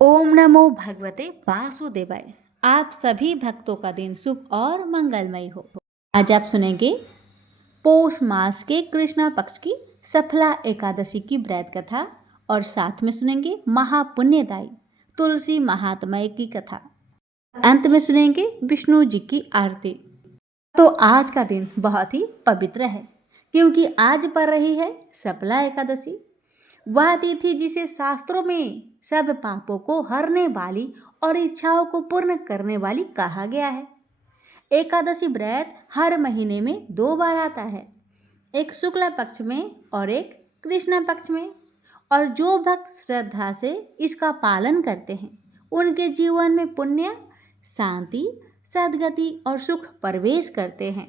ओम नमो भगवते वासुदेवाय। आप सभी भक्तों का दिन शुभ और मंगलमय हो। आज आप सुनेंगे पौष मास के कृष्णा पक्ष की सफला एकादशी की व्रत कथा और साथ में सुनेंगे महापुण्यदायी तुलसी महात्म्य की कथा। अंत में सुनेंगे विष्णु जी की आरती। तो आज का दिन बहुत ही पवित्र है क्योंकि आज पड़ रही है सफला एकादशी। वह तिथि जिसे शास्त्रों में सब पापों को हरने वाली और इच्छाओं को पूर्ण करने वाली कहा गया है। एकादशी व्रत हर महीने में 2 बार आता है, एक शुक्ल पक्ष में और एक कृष्ण पक्ष में। और जो भक्त श्रद्धा से इसका पालन करते हैं उनके जीवन में पुण्य, शांति, सद्गति और सुख प्रवेश करते हैं।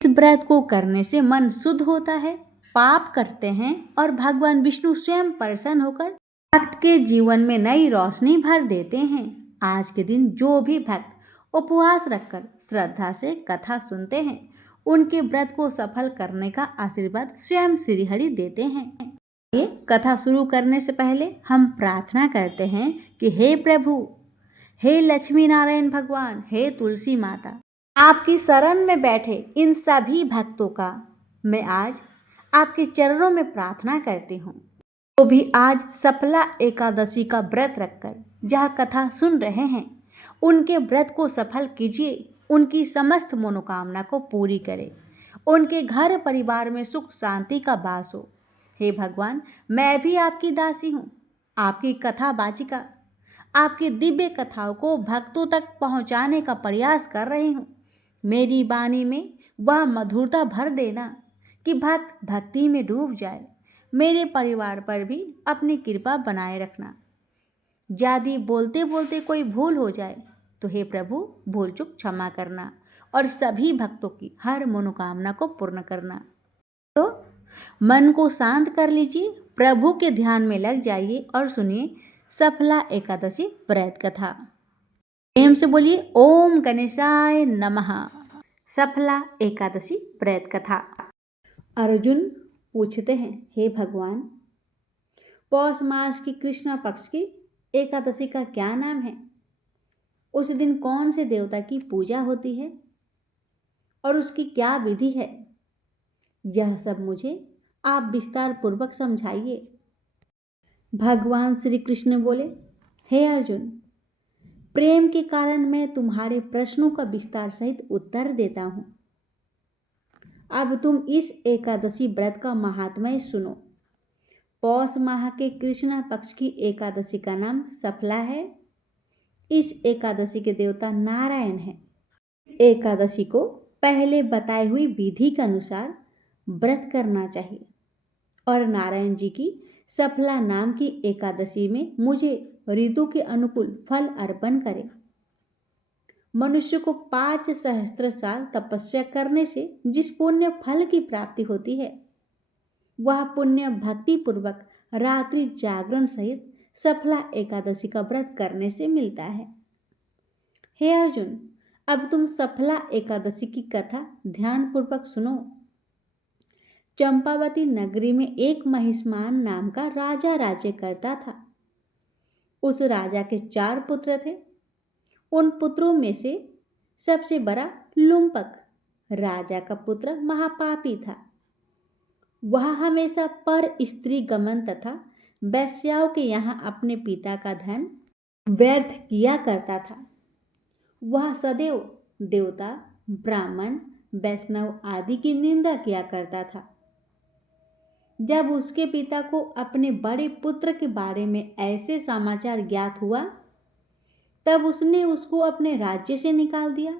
इस व्रत को करने से मन शुद्ध होता है, पाप करते हैं और भगवान विष्णु स्वयं प्रसन्न होकर भक्त के जीवन में नई रोशनी भर देते हैं। आज के दिन जो भी भक्त उपवास रखकर श्रद्धा से कथा सुनते हैं उनके व्रत को सफल करने का आशीर्वाद स्वयं श्रीहरि देते हैं। ये कथा शुरू करने से पहले हम प्रार्थना करते हैं कि हे प्रभु, हे लक्ष्मी नारायण भगवान, हे तुलसी माता, आपकी शरण में बैठे इन सभी भक्तों का मैं आज आपके चरणों में प्रार्थना करती हूँ। तो भी आज सफला एकादशी का व्रत रखकर जहाँ कथा सुन रहे हैं उनके व्रत को सफल कीजिए, उनकी समस्त मनोकामना को पूरी करें, उनके घर परिवार में सुख शांति का वास हो। हे भगवान, मैं भी आपकी दासी हूँ, आपकी कथा वाचिका, आपकी दिव्य कथाओं को भक्तों तक पहुँचाने का प्रयास कर रही हूँ। मेरी वाणी में वह मधुरता भर देना कि भक्त भक्ति में डूब जाए। मेरे परिवार पर भी अपनी कृपा बनाए रखना। यदि बोलते बोलते कोई भूल हो जाए तो हे प्रभु, भूल चूक क्षमा करना और सभी भक्तों की हर मनोकामना को पूर्ण करना। तो मन को शांत कर लीजिए, प्रभु के ध्यान में लग जाइए और सुनिए सफला एकादशी व्रत कथा। प्रेम से बोलिए ओम गणेशाय नमः। सफला एकादशी व्रत कथा। अर्जुन पूछते हैं, हे भगवान, पौष मास की कृष्ण पक्ष की एकादशी का क्या नाम है? उस दिन कौन से देवता की पूजा होती है और उसकी क्या विधि है? यह सब मुझे आप विस्तार पूर्वक समझाइए। भगवान श्री कृष्ण बोले, हे अर्जुन, प्रेम के कारण मैं तुम्हारे प्रश्नों का विस्तार सहित उत्तर देता हूँ। अब तुम इस एकादशी व्रत का महात्म्य सुनो। पौष माह के कृष्ण पक्ष की एकादशी का नाम सफला है। इस एकादशी के देवता नारायण हैं। एकादशी को पहले बताई हुई विधि के अनुसार व्रत करना चाहिए और नारायण जी की सफला नाम की एकादशी में मुझे ऋतु के अनुकूल फल अर्पण करें। मनुष्य को 5 सहस्त्र साल तपस्या करने से जिस पुण्य फल की प्राप्ति होती है वह पुण्य भक्ति पूर्वक रात्रि जागरण सहित सफला एकादशी का व्रत करने से मिलता है। हे अर्जुन, अब तुम सफला एकादशी की कथा ध्यान पूर्वक सुनो। चंपावती नगरी में एक महिष्मान नाम का राजा राज्य करता था। उस राजा के 4 पुत्र थे। उन पुत्रों में से सबसे बड़ा लुम्पक राजा का पुत्र महापापी था। वह हमेशा पर स्त्री गमन तथा वैश्याओं के यहाँ अपने पिता का धन व्यर्थ किया करता था। वह सदैव देवता, ब्राह्मण, वैष्णव आदि की निंदा किया करता था। जब उसके पिता को अपने बड़े पुत्र के बारे में ऐसे समाचार ज्ञात हुआ तब उसने उसको अपने राज्य से निकाल दिया।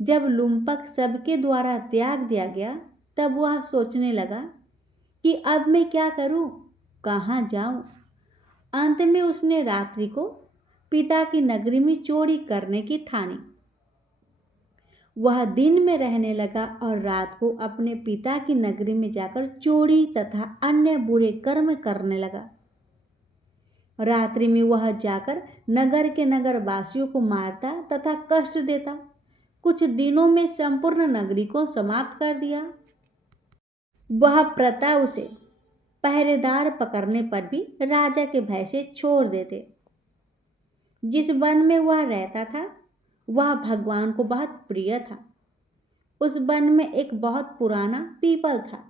जब लुम्पक सबके द्वारा त्याग दिया गया तब वह सोचने लगा कि अब मैं क्या करूं, कहाँ जाऊं। अंत में उसने रात्रि को पिता की नगरी में चोरी करने की ठानी। वह दिन में रहने लगा और रात को अपने पिता की नगरी में जाकर चोरी तथा अन्य बुरे कर्म करने लगा। रात्रि में वह जाकर नगर के नगर वासियों को मारता तथा कष्ट देता। कुछ दिनों में संपूर्ण नगरी को समाप्त कर दिया। वह प्रताप से पहरेदार पकड़ने पर भी राजा के भय से छोड़ देते। जिस वन में वह रहता था वह भगवान को बहुत प्रिय था। उस वन में एक बहुत पुराना पीपल था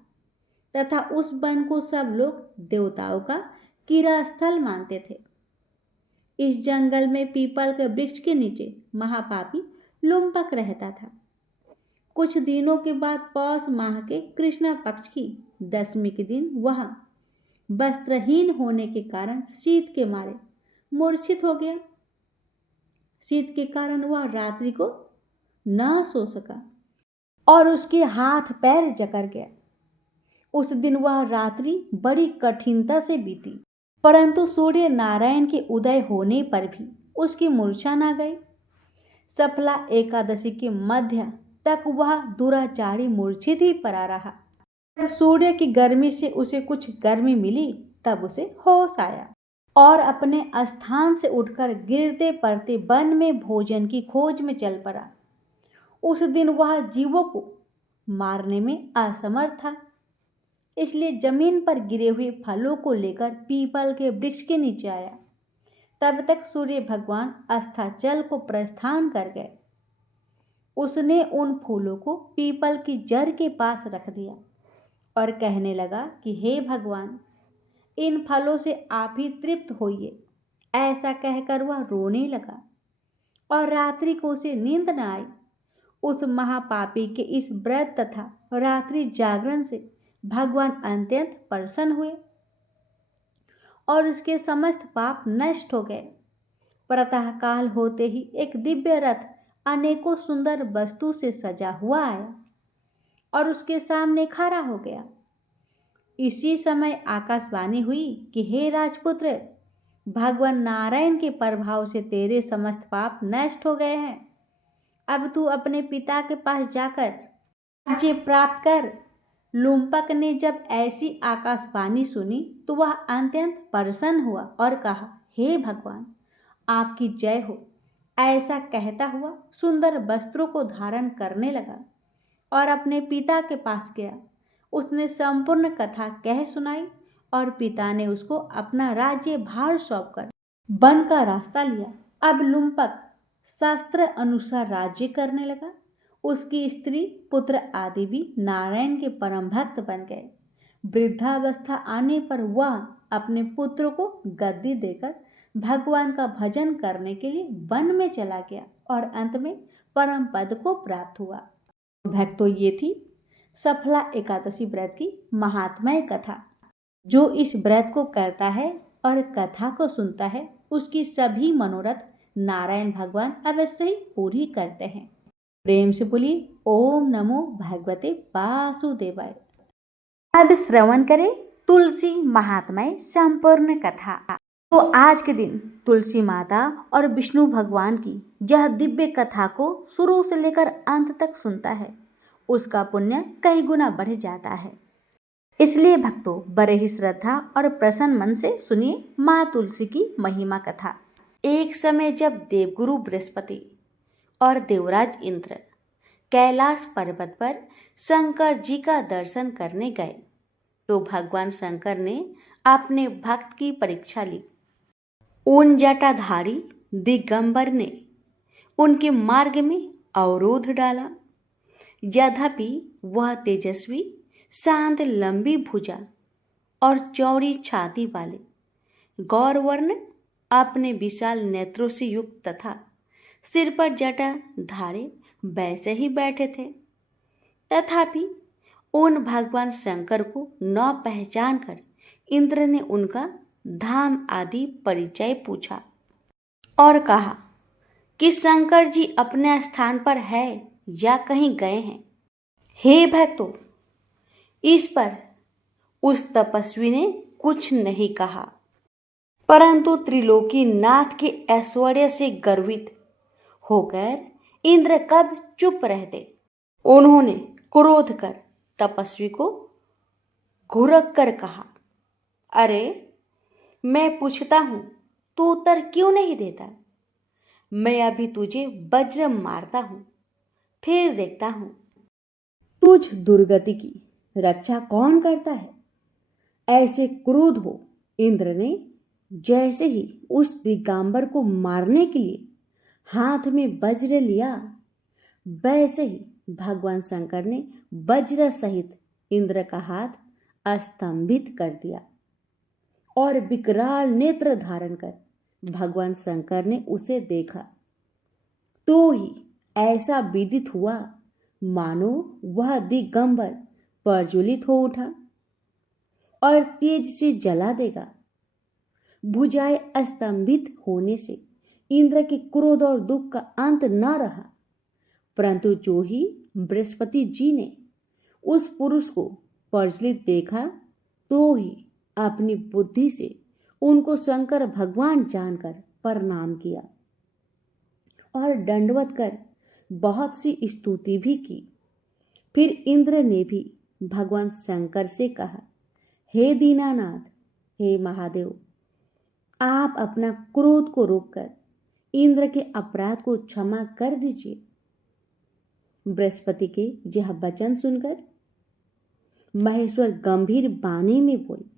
तथा उस वन को सब लोग देवताओं का क्रीड़ा स्थल मानते थे। इस जंगल में पीपल के वृक्ष के नीचे महापापी लुम्पक रहता था। कुछ दिनों के बाद पौष माह के कृष्ण पक्ष की 10वीं के दिन वह वस्त्रहीन होने के कारण शीत के मारे मूर्छित हो गया। शीत के कारण वह रात्रि को न सो सका और उसके हाथ पैर जकड़ गया। उस दिन वह रात्रि बड़ी कठिनता से बीती, परंतु सूर्य नारायण के उदय होने पर भी उसकी मूर्छा न गई। सफला एकादशी के मध्य तक वह दुराचारी मूर्छित ही पड़ा रहा। सूर्य की गर्मी से उसे कुछ गर्मी मिली, तब उसे होश आया और अपने स्थान से उठकर गिरते पड़ते वन में भोजन की खोज में चल पड़ा। उस दिन वह जीवों को मारने में असमर्थ था, इसलिए जमीन पर गिरे हुए फलों को लेकर पीपल के वृक्ष के नीचे आया। तब तक सूर्य भगवान अस्ताचल को प्रस्थान कर गए। उसने उन फूलों को पीपल की जड़ के पास रख दिया और कहने लगा कि हे भगवान, इन फलों से आप ही तृप्त होइए। ऐसा कहकर वह रोने लगा और रात्रि को उसे नींद न आई। उस महापापी के इस व्रत तथा रात्रि जागरण से भगवान अत्यंत प्रसन्न हुए और उसके समस्त पाप नष्ट हो गए। प्रातःकाल होते ही एक दिव्य रथ अनेकों सुंदर वस्तु से सजा हुआ आया और उसके सामने खड़ा हो गया। इसी समय आकाशवाणी हुई कि हे राजपुत्र, भगवान नारायण के प्रभाव से तेरे समस्त पाप नष्ट हो गए हैं। अब तू अपने पिता के पास जाकर राज्य प्राप्त कर। लुम्पक ने जब ऐसी आकाशवाणी सुनी तो वह अत्यंत प्रसन्न हुआ और कहा, हे भगवान, आपकी जय हो। ऐसा कहता हुआ सुंदर वस्त्रों को धारण करने लगा और अपने पिता के पास गया। उसने संपूर्ण कथा कह सुनाई और पिता ने उसको अपना राज्य भार सौंपकर वन का रास्ता लिया। अब लुम्पक शास्त्र अनुसार राज्य करने लगा। उसकी स्त्री पुत्र आदि भी नारायण के परम भक्त बन गए। वृद्धावस्था आने पर वह अपने पुत्र को गद्दी देकर भगवान का भजन करने के लिए वन में चला गया और अंत में परम पद को प्राप्त हुआ। भक्तों, ये थी सफला एकादशी व्रत की महात्मय कथा। जो इस व्रत को करता है और कथा को सुनता है, उसकी सभी मनोरथ नारायण भगवान अवश्य ही पूरी करते हैं। प्रेम से बोलिए ओम नमो भगवते वासुदेवाय। अब श्रवण करें तुलसी महात्मय संपूर्ण कथा। तो आज के दिन तुलसी माता और विष्णु भगवान की यह दिव्य कथा को शुरू से लेकर अंत तक सुनता है, उसका पुण्य कई गुना बढ़ जाता है। इसलिए भक्तों, बड़े ही श्रद्धा और प्रसन्न मन से सुनिए माँ तुलसी की महिमा कथा। एक समय जब देवगुरु बृहस्पति और देवराज इंद्र कैलाश पर्वत पर शंकर जी का दर्शन करने गए तो भगवान शंकर ने अपने भक्त की परीक्षा ली। उन जटाधारी दिगंबर ने उनके मार्ग में अवरोध डाला। यद्यपि वह तेजस्वी, शांत, लंबी भुजा और चौड़ी छाती वाले गौरवर्ण अपने विशाल नेत्रों से युक्त तथा सिर पर जटा धारे वैसे ही बैठे थे, तथापि उन भगवान शंकर को न पहचान कर इंद्र ने उनका धाम आदि परिचय पूछा और कहा कि शंकर जी अपने स्थान पर है या कहीं गए हैं। हे भक्तों, इस पर उस तपस्वी ने कुछ नहीं कहा, परंतु त्रिलोकी नाथ के ऐश्वर्य से गर्वित होकर इंद्र कब चुप रहते। उन्होंने क्रोध कर तपस्वी को घुरक कर कहा, अरे मैं पूछता हूं, तू उत्तर क्यों नहीं देता? मैं अभी तुझे वज्र मारता हूं, फिर देखता हूं तुझ दुर्गति की रक्षा कौन करता है। ऐसे क्रोध हो इंद्र ने जैसे ही उस दिगंबर को मारने के लिए हाथ में वज्र लिया, वैसे ही भगवान शंकर ने वज्र सहित इंद्र का हाथ स्तंभित कर दिया और विकराल नेत्र धारण कर भगवान शंकर ने उसे देखा तो ही ऐसा विदित हुआ मानो वह दिगंबर प्रज्वलित हो उठा और तेज से जला देगा। भुजाएं स्तंभित होने से इंद्र के क्रोध और दुख का अंत न रहा, परंतु जो ही बृहस्पति जी ने उस पुरुष को प्रज्वलित देखा तो ही अपनी बुद्धि से उनको शंकर भगवान जानकर प्रणाम किया और दंडवत कर बहुत सी स्तुति भी की। फिर इंद्र ने भी भगवान शंकर से कहा, हे दीनानाथ, हे महादेव, आप अपना क्रोध को रोककर इंद्र के अपराध को क्षमा कर दीजिए। बृहस्पति के यह वचन सुनकर महेश्वर गंभीर वाणी में बोले,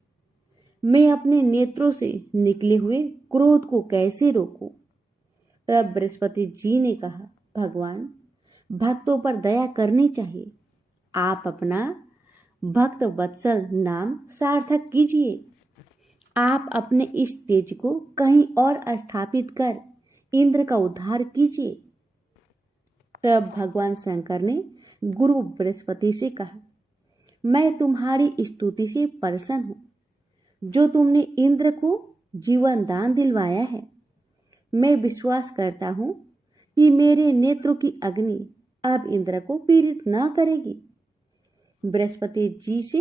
मैं अपने नेत्रों से निकले हुए क्रोध को कैसे रोकूं? तब बृहस्पति जी ने कहा, भगवान, भक्तों पर दया करनी चाहिए। आप अपना भक्त वत्सल नाम सार्थक कीजिए। आप अपने इस तेज को कहीं और स्थापित कर इंद्र का उद्धार कीजिए। तब भगवान शंकर ने गुरु बृहस्पति से कहा, मैं तुम्हारी स्तुति से प्रसन्न हूं, जो तुमने इंद्र को जीवन दान दिलवाया है। मैं विश्वास करता हूं कि मेरे नेत्रों की अग्नि अब इंद्र को पीड़ित न करेगी। बृहस्पति जी से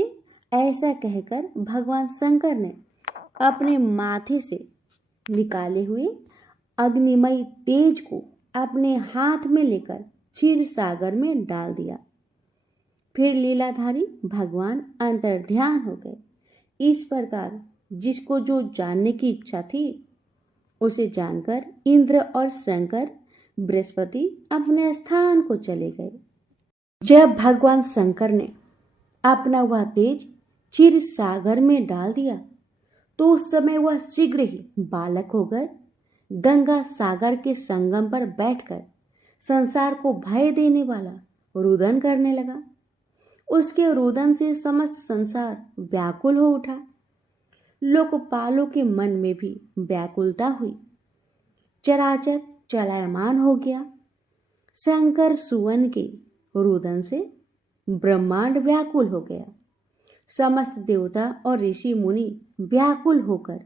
ऐसा कहकर भगवान शंकर ने अपने माथे से निकाले हुए अग्निमय तेज को अपने हाथ में लेकर क्षीर सागर में डाल दिया। फिर लीलाधारी भगवान अंतर्ध्यान हो गए। इस प्रकार जिसको जो जानने की इच्छा थी उसे जानकर इंद्र और शंकर बृहस्पति अपने स्थान को चले गए। जब भगवान शंकर ने अपना वह तेज क्षीर सागर में डाल दिया तो उस समय वह शीघ्र ही बालक होकर गंगा सागर के संगम पर बैठकर संसार को भय देने वाला रुदन करने लगा। उसके रुदन से समस्त संसार व्याकुल हो उठा। लोकपालों के मन में भी व्याकुलता हुई। चराचर चलायमान हो गया। शंकर सुवन के रुदन से ब्रह्मांड व्याकुल हो गया। समस्त देवता और ऋषि मुनि व्याकुल होकर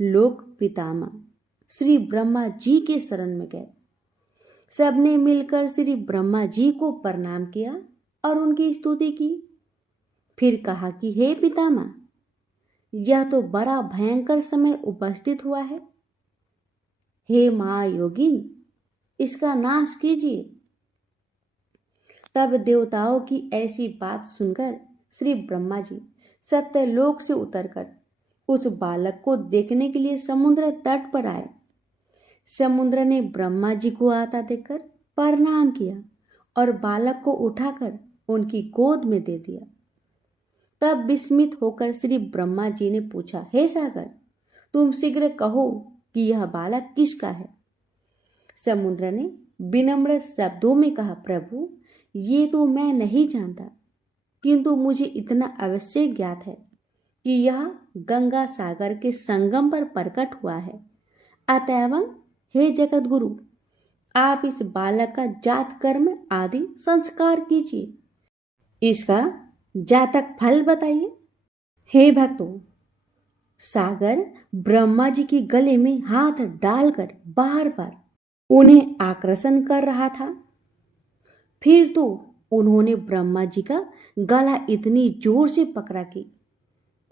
लोक पितामह श्री ब्रह्मा जी के शरण में गए। सबने मिलकर श्री ब्रह्मा जी को प्रणाम किया और उनकी स्तुति की। फिर कहा कि हे पितामह, यह तो बड़ा भयंकर समय उपस्थित हुआ है। हे महायोगिन, इसका नाश कीजिए। तब देवताओं की ऐसी बात सुनकर श्री ब्रह्मा जी सत्यलोक से उतरकर उस बालक को देखने के लिए समुद्र तट पर आए। समुद्र ने ब्रह्मा जी को आता देखकर प्रणाम किया और बालक को उठाकर उनकी गोद में दे दिया। तब विस्मित होकर श्री ब्रह्मा जी ने पूछा, हे सागर, तुम शीघ्र कहो कि यह बालक किसका है? समुद्र ने विनम्र शब्दों में कहा, प्रभु, ये तो मैं नहीं जानता, किंतु मुझे इतना अवश्य ज्ञात है कि यह गंगा सागर के संगम पर प्रकट हुआ है। अतएव हे जगत गुरु, आप इस बालक का जात कर्म आदि संस्कार कीजिए। इसका जातक फल बताइए। हे भक्तों, सागर ब्रह्मा जी के गले में हाथ डालकर बार बार उन्हें आकर्षण कर रहा था। फिर तो उन्होंने ब्रह्मा जी का गला इतनी जोर से पकड़ा कि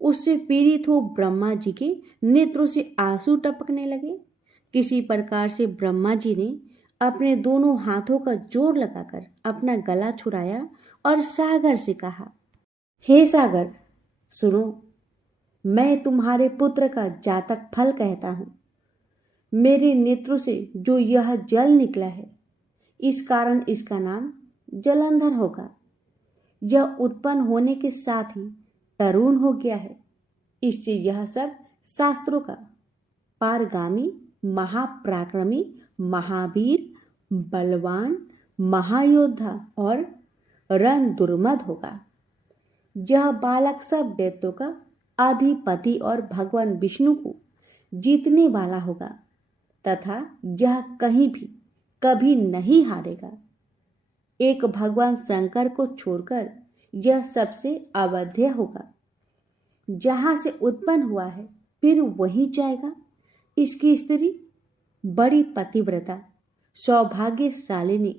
उससे पीड़ित हो ब्रह्मा जी के नेत्रों से आंसू टपकने लगे। किसी प्रकार से ब्रह्मा जी ने अपने दोनों हाथों का जोर लगाकर अपना गला छुड़ाया और सागर से कहा, हे सागर, सुनो, मैं तुम्हारे पुत्र का जातक फल कहता हूँ। मेरे नेत्रों से जो यह जल निकला है, इस कारण इसका नाम जलंधर होगा। यह उत्पन्न होने के साथ ही तरुण हो गया है। इससे यह सब शास्त्रों का पारगामी, महापराक्रमी, महावीर, बलवान, महायोद्धा और रण दुर्मद होगा। यह बालक सब दैत्यों का अधिपति और भगवान विष्णु को जीतने वाला होगा तथा यह कहीं भी कभी नहीं हारेगा। एक भगवान शंकर को छोड़कर यह सबसे अवध्य होगा। जहां से उत्पन्न हुआ है फिर वहीं जाएगा। इसकी स्त्री बड़ी पतिव्रता, सौभाग्यशालिनी,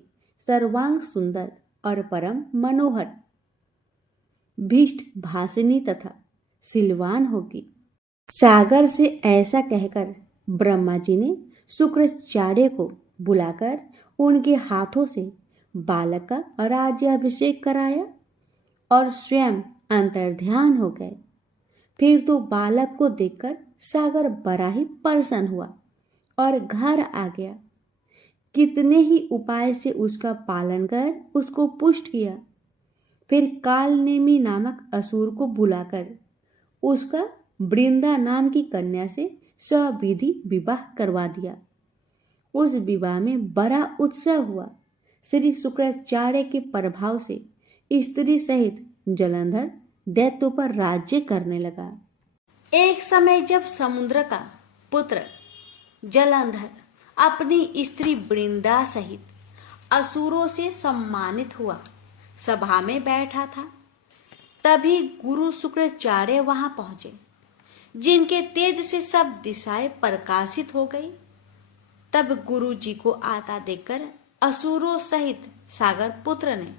सर्वांग सुंदर और परम मनोहर, भीष्ट भासिनी तथा सिलवान होगी। सागर से ऐसा कहकर ब्रह्मा जी ने शुक्राचार्य को बुलाकर उनके हाथों से बालक का राज्याभिषेक कराया और स्वयं अंतर्ध्यान हो गए। फिर तो बालक को देखकर सागर बड़ा ही प्रसन्न हुआ और घर आ गया। कितने ही उपाय से उसका पालन कर उसको पुष्ट किया। फिर कालनेमी नामक असुर को बुलाकर उसका वृंदा नाम की कन्या से सविधि विवाह करवा दिया। उस विवाह में बड़ा उत्सव हुआ। श्री शुक्राचार्य के प्रभाव से स्त्री सहित जलंधर दैत्यों पर राज्य करने लगा। एक समय जब समुद्र का पुत्र जलंधर अपनी स्त्री वृंदा सहित असुरों से सम्मानित हुआ सभा में बैठा था, तभी गुरु शुक्राचार्य वहां पहुंचे, जिनके तेज से सब दिशाएं प्रकाशित हो गई। तब गुरु जी को आता देखकर असुरों सहित सागर पुत्र ने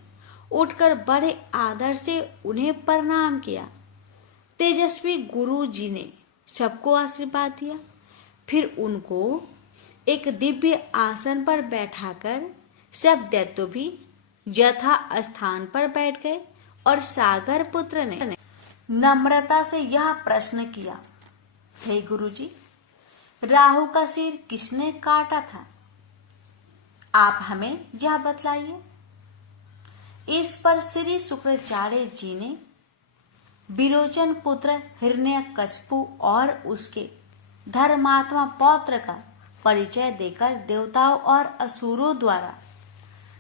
उठकर बड़े आदर से उन्हें प्रणाम किया। तेजस्वी गुरु जी ने सबको आशीर्वाद दिया। फिर उनको एक दिव्य आसन पर बैठाकर सब दैत्य भी यथा स्थान पर बैठ गए और सागर पुत्र ने नम्रता से यह प्रश्न किया, हे गुरुजी, राहु का सिर किसने काटा था? आप हमें यह बतलाइए। इस पर श्री शुक्राचार्य जी ने विरोचन पुत्र हिरण्यकशिपु और उसके धर्मात्मा पौत्र का परिचय देकर देवताओं और असुरों द्वारा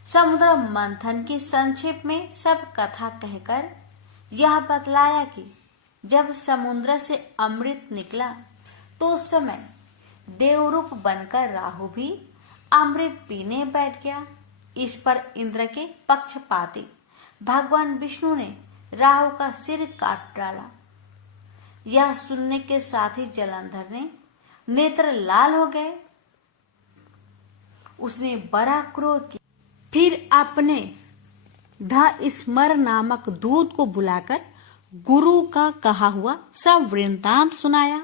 समुद्र मंथन की संक्षेप में सब कथा कहकर यह बतलाया कि जब समुद्र से अमृत निकला तो उस समय देवरूप बनकर राहु भी अमृत पीने बैठ गया। इस पर इंद्र के पक्षपाती भगवान विष्णु ने राहु का सिर काट डाला। यह सुनने के साथ ही जलंधर ने नेत्र लाल हो गए। उसने बड़ा क्रोध किया। फिर अपने स्मर नामक दूत को बुलाकर गुरु का कहा हुआ सब वृत्तांत सुनाया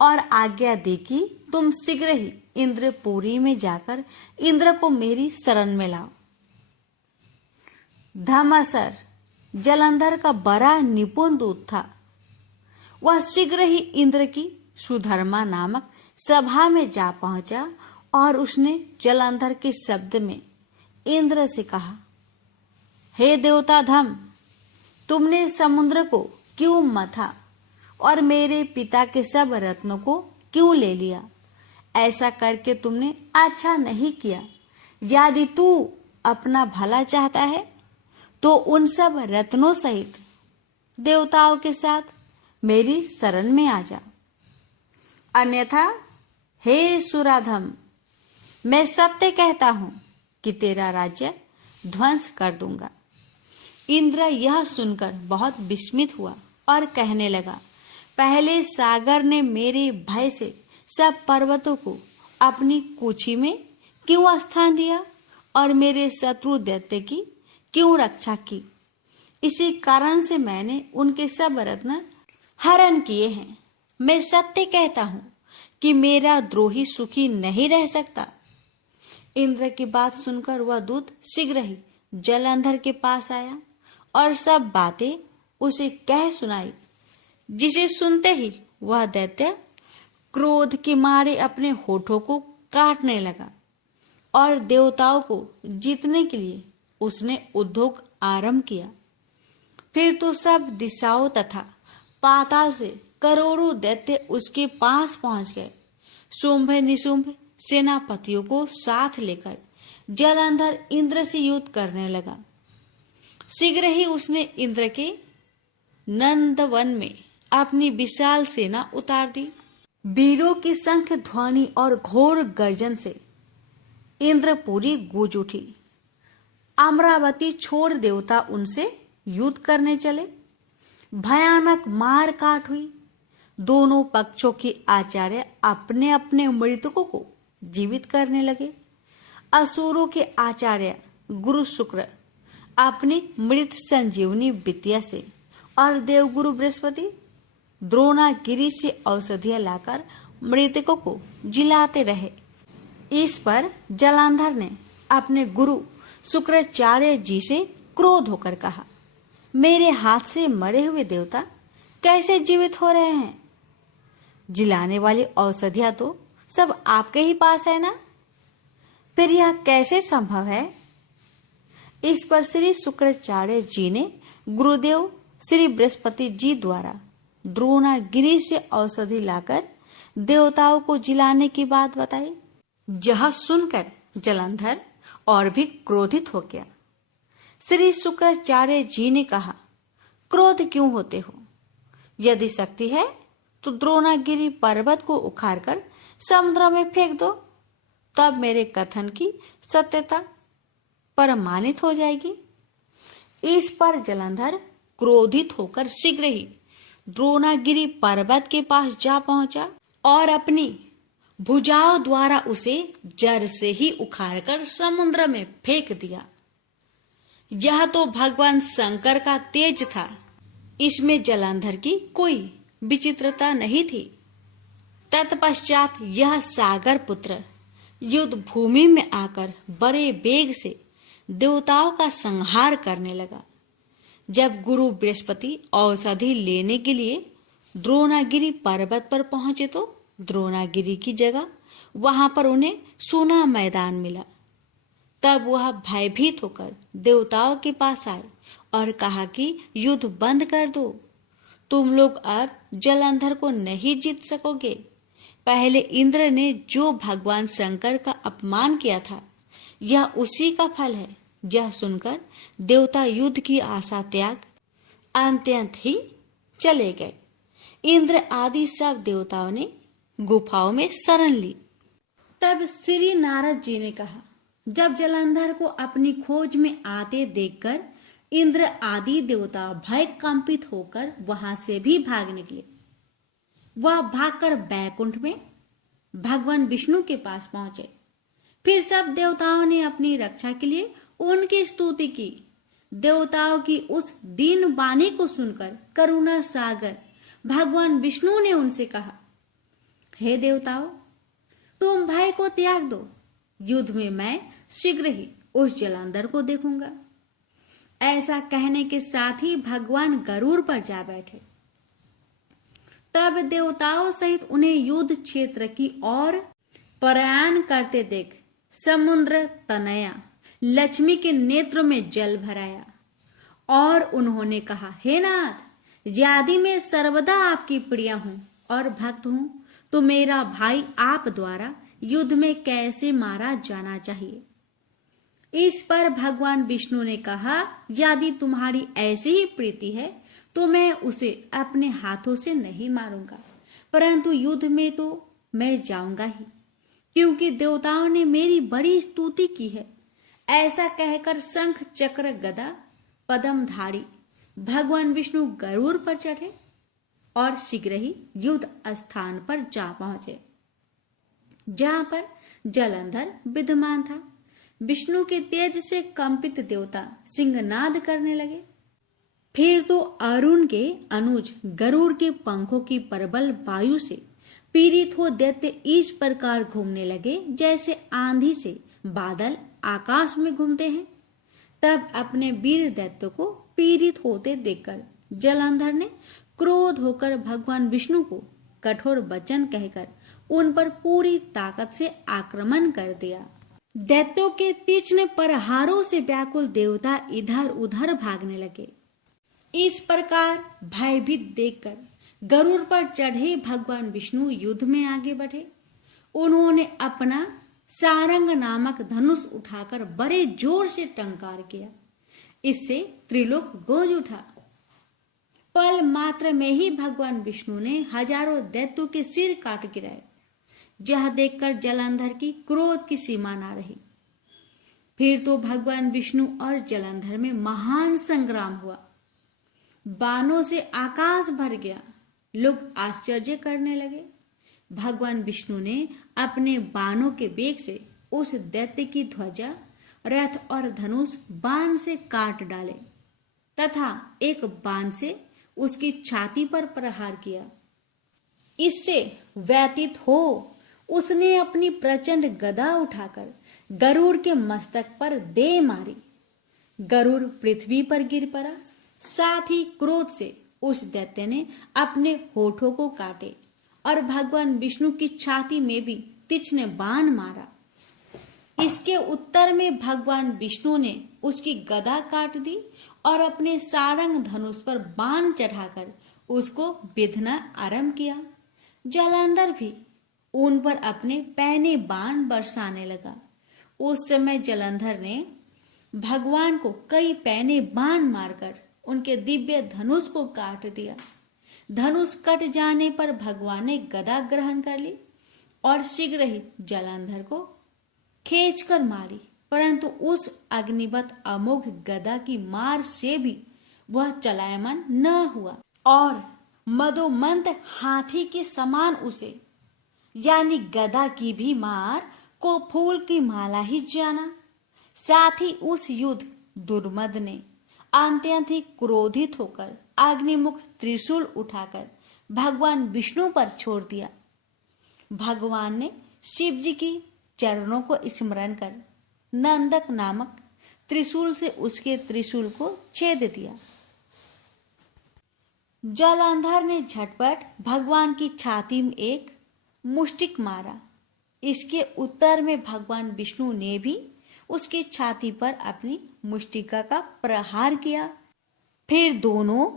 और आज्ञा दी कि तुम शीघ्र ही इंद्रपुरी में जाकर इंद्र को मेरी शरण में लाओ। धमासर जलंधर का बड़ा निपुण दूत था। वह शीघ्र ही इंद्र की सुधर्मा नामक सभा में जा पहुंचा और उसने जलंधर के शब्द में इंद्र से कहा, हे देवता धम, तुमने समुद्र को क्यों मथा और मेरे पिता के सब रत्नों को क्यों ले लिया? ऐसा करके तुमने अच्छा नहीं किया। यदि तू अपना भला चाहता है तो उन सब रत्नों सहित देवताओं के साथ मेरी शरण में आ जा, अन्यथा हे सुराधम, मैं सत्य कहता हूं कि तेरा राज्य ध्वंस कर दूंगा। इंद्र यह सुनकर बहुत विस्मित हुआ और कहने लगा, पहले सागर ने मेरे भय से सब पर्वतों को अपनी कुची में क्यों स्थान दिया और मेरे शत्रु दैत्य की क्यों रक्षा की? इसी कारण से मैंने उनके सब रत्न हरण किए हैं। मैं सत्य कहता हूं कि मेरा द्रोही सुखी नहीं रह सकता। इंद्र की बात सुनकर वह दूत शीघ्र ही जलंधर के पास आया और सब बातें उसे कह सुनाई, जिसे सुनते ही वह दैत्य क्रोध के मारे अपने होठों को काटने लगा और देवताओं को जीतने के लिए उसने उद्योग आरंभ किया। फिर तो सब दिशाओं तथा पाताल से करोड़ों दैत्य उसके पास पहुंच गए। शुंभ निशुंभ सेनापतियों को साथ लेकर जलंधर इंद्र से युद्ध करने लगा। शीघ्र ही उसने इंद्र के नंदवन में अपनी विशाल सेना उतार दी। वीरों की शंख ध्वनि और घोर गर्जन से इंद्रपुरी गूंज उठी। अमरावती छोड़ देवता उनसे युद्ध करने चले। भयानक मार काट हुई। दोनों पक्षों के आचार्य अपने अपने मृतकों को जीवित करने लगे। असुरों के आचार्य गुरु शुक्र अपनी मृत संजीवनी विद्या से और देवगुरु बृहस्पति द्रोणागिरी से औषधियां लाकर मृतकों को जिलाते रहे। इस पर जलंधर ने अपने गुरु शुक्राचार्य जी से क्रोध होकर कहा, मेरे हाथ से मरे हुए देवता कैसे जीवित हो रहे हैं? जिलाने वाली औषधियां तो सब आपके ही पास है ना, फिर यह कैसे संभव है? इस पर श्री शुक्राचार्य जी ने गुरुदेव श्री बृहस्पति जी द्वारा द्रोणागिरी से औषधि लाकर देवताओं को जिलाने की बात बताई। यह सुनकर जलंधर और भी क्रोधित हो गया। श्री शुक्राचार्य जी ने कहा, क्रोध क्यों होते हो? यदि शक्ति है तो द्रोणागिरी पर्वत को उखाड़कर समुद्र में फेंक दो, तब मेरे कथन की सत्यता प्रमाणित हो जाएगी। इस पर जलंधर क्रोधित होकर शीघ्र ही द्रोणागिरी पर्वत के पास जा पहुंचा और अपनी भुजाओं द्वारा उसे जड़ से ही उखाड़कर समुद्र में फेंक दिया। यह तो भगवान शंकर का तेज था, इसमें जलंधर की कोई विचित्रता नहीं थी। तत्पश्चात यह सागर पुत्र युद्ध भूमि में आकर बड़े वेग से देवताओं का संहार करने लगा। जब गुरु बृहस्पति औषधि लेने के लिए द्रोणागिरी पर्वत पर पहुंचे तो द्रोणागिरी की जगह वहां पर उन्हें सूना मैदान मिला। तब वह भयभीत होकर देवताओं के पास आए और कहा कि युद्ध बंद कर दो, तुम लोग अब जलंधर को नहीं जीत सकोगे। पहले इंद्र ने जो भगवान शंकर का अपमान किया था, यह उसी का फल है। यह सुनकर देवता युद्ध की आशा त्याग अत्यंत ही चले गए। इंद्र आदि सब देवताओं ने गुफाओं में शरण ली। तब श्री नारद जी ने कहा, जब जलंधर को अपनी खोज में आते देखकर इंद्र आदि देवता भय कंपित होकर वहां से भी भाग निकले। वह भागकर बैकुंठ में भगवान विष्णु के पास पहुंचे। फिर सब देवताओं ने अपनी रक्षा के लिए उनकी स्तुति की। देवताओं की उस दीन वाणी को सुनकर करुणा सागर भगवान विष्णु ने उनसे कहा, हे देवताओं, तुम भय को त्याग दो। युद्ध में मैं शीघ्र ही उस जलंधर को देखूंगा। ऐसा कहने के साथ ही भगवान गरुड़ पर जा बैठे। तब देवताओं सहित उन्हें युद्ध क्षेत्र की ओर प्रयाण करते देख समुद्र तनया लक्ष्मी के नेत्रों में जल भराया और उन्होंने कहा, हे नाथ, यदि मैं सर्वदा आपकी प्रिय हूं और भक्त हूं तो मेरा भाई आप द्वारा युद्ध में कैसे मारा जाना चाहिए? इस पर भगवान विष्णु ने कहा, यदि तुम्हारी ऐसी ही प्रीति है तो मैं उसे अपने हाथों से नहीं मारूंगा, परंतु युद्ध में तो मैं जाऊंगा ही, क्योंकि देवताओं ने मेरी बड़ी स्तुति की है। ऐसा कहकर शंख चक्र गदा पद्मधारी भगवान विष्णु गरुड़ पर चढ़े और शीघ्र ही युद्ध स्थान पर जा पहुंचे, जहां पर जलंधर विद्यमान था। विष्णु के तेज से कंपित देवता सिंहनाद करने लगे। फिर तो अरुण के अनुज गरुड़ के पंखों की प्रबल वायु से पीड़ित हो दैत्य इस प्रकार घूमने लगे जैसे आंधी से बादल आकाश में घूमते हैं। तब अपने वीर दैत्य को पीड़ित होते देखकर जलंधर ने क्रोध होकर भगवान विष्णु को कठोर वचन कहकर उन पर पूरी ताकत से आक्रमण कर दिया। दैत्यों के तीक्ष्ण प्रहारों से व्याकुल देवता इधर उधर भागने लगे। इस प्रकार भयभीत देखकर गरुड़ पर चढ़े भगवान विष्णु युद्ध में आगे बढ़े उन्होंने अपना सारंग नामक धनुष उठाकर बड़े जोर से टंकार किया। इससे त्रिलोक गूंज उठा। पल मात्र में ही भगवान विष्णु ने हजारों दैत्यों के सिर काट गिराए। यह देखकर जलंधर की क्रोध की सीमा न रही। फिर तो भगवान विष्णु और जलंधर में महान संग्राम हुआ। बाणों से आकाश भर गया। लोग आश्चर्य करने लगे। भगवान विष्णु ने अपने बाणों के वेग से उस दैत्य की ध्वजा, रथ और धनुष बाण से काट डाले तथा एक बाण से उसकी छाती पर प्रहार किया। इससे व्यतीत हो उसने अपनी प्रचंड गदा उठाकर गरुड़ के मस्तक पर दे मारी। गरुड़ पृथ्वी पर गिर पड़ा। साथ ही क्रोध से उस दैत्य ने अपने होठों को काटे और भगवान विष्णु की छाती में भी तीक्ष्ण बाण मारा। इसके उत्तर में भगवान विष्णु ने उसकी गदा काट दी और अपने सारंग धनुष पर बाण चढ़ाकर उसको बिधना आरंभ किया। जलंधर भी उन पर अपने पैने बाण बरसाने लगा। उस समय जलंधर ने भगवान को कई पैने बाण मारकर उनके दिव्य धनुष को काट दिया। धनुष कट जाने पर भगवान ने गदा ग्रहण कर ली और शीघ्र ही जलंधर को खींचकर मारी, परंतु उस अग्निवत अमोघ गदा की मार से भी वह चलायमान न हुआ और मदोमंद हाथी के समान उसे यानी गदा की भी मार को फूल की माला ही जाना। साथ ही उस युद्ध दुर्मद ने अत्यंत ही क्रोधित होकर अग्निमुख त्रिशूल उठाकर भगवान विष्णु पर छोड़ दिया। भगवान ने शिव जी की चरणों को स्मरण कर नंदक नामक त्रिशूल से उसके त्रिशूल को छेद दिया। जलंधर ने झटपट भगवान की छाती में एक मुष्टिक मारा। इसके उत्तर में भगवान विष्णु ने भी उसकी छाती पर अपनी मुष्टिका का प्रहार किया। फिर दोनों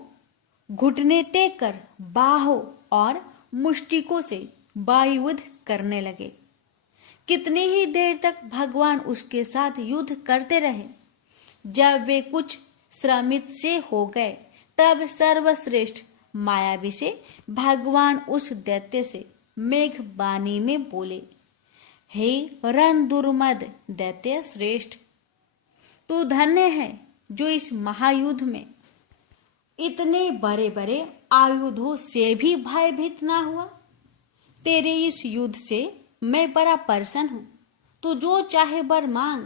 घुटने टेक कर बाहों और मुष्टिकों से वायुयुद्ध करने लगे। कितनी ही देर तक भगवान उसके साथ युद्ध करते रहे। जब वे कुछ श्रमित से हो गए तब सर्वश्रेष्ठ मायावी से भगवान उस दैत्य से मेघबानी में बोले, हे रण दुर्मद दैत्य श्रेष्ठ, तू धन्य है जो इस महायुद्ध में इतने बड़े बड़े आयुधों से भी भयभीत ना हुआ। तेरे इस युद्ध से मैं बड़ा प्रसन्न हूं। तू जो चाहे वर मांग,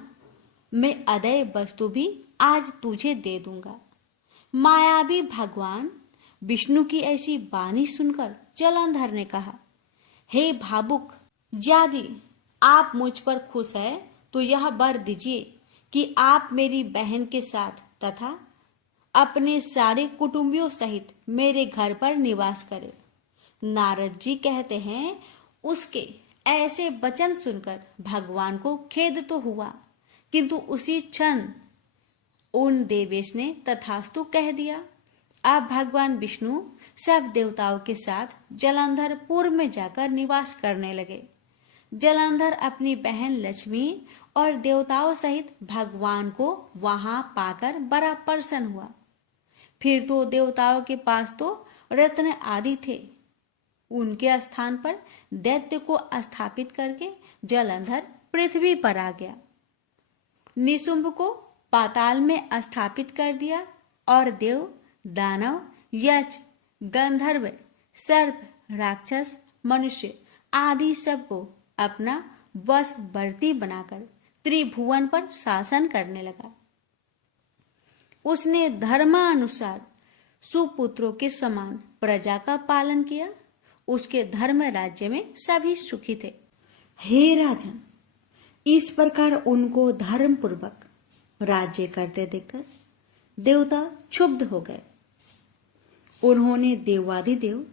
मैं अदय वस्तु भी आज तुझे दे दूंगा। मायावी भगवान विष्णु की ऐसी वाणी सुनकर जलंधर ने कहा, हे भावुक, यदि आप मुझ पर खुश है तो यह वर दीजिए कि आप मेरी बहन के साथ तथा अपने सारे कुटुंबियों सहित मेरे घर पर निवास करें। नारद जी कहते हैं, उसके ऐसे वचन सुनकर भगवान को खेद तो हुआ, किंतु उसी क्षण उन देवेश ने तथास्तु कह दिया। अब भगवान विष्णु सब देवताओं के साथ जलंधरपुर में जाकर निवास करने लगे। जलंधर अपनी बहन लक्ष्मी और देवताओं सहित भगवान को वहां पाकर बड़ा प्रसन्न हुआ। फिर तो देवताओं के पास तो रत्न आदि थे। उनके स्थान पर दैत्य को स्थापित करके जलंधर पृथ्वी पर आ गया। निशुंभ को पाताल में स्थापित कर दिया और देव, दानव, यक्ष, गंधर्व, सर्प, राक्षस, मनुष्य आदि सबको अपना वशवर्ती बनाकर त्रिभुवन पर शासन करने लगा। उसने धर्मानुसार सुपुत्रों के समान प्रजा का पालन किया। उसके धर्म राज्य में सभी सुखी थे। हे राजन, इस प्रकार उनको धर्म पूर्वक राज्य करते देखकर देवता क्षुब्ध हो गए। उन्होंने देवाधिदेव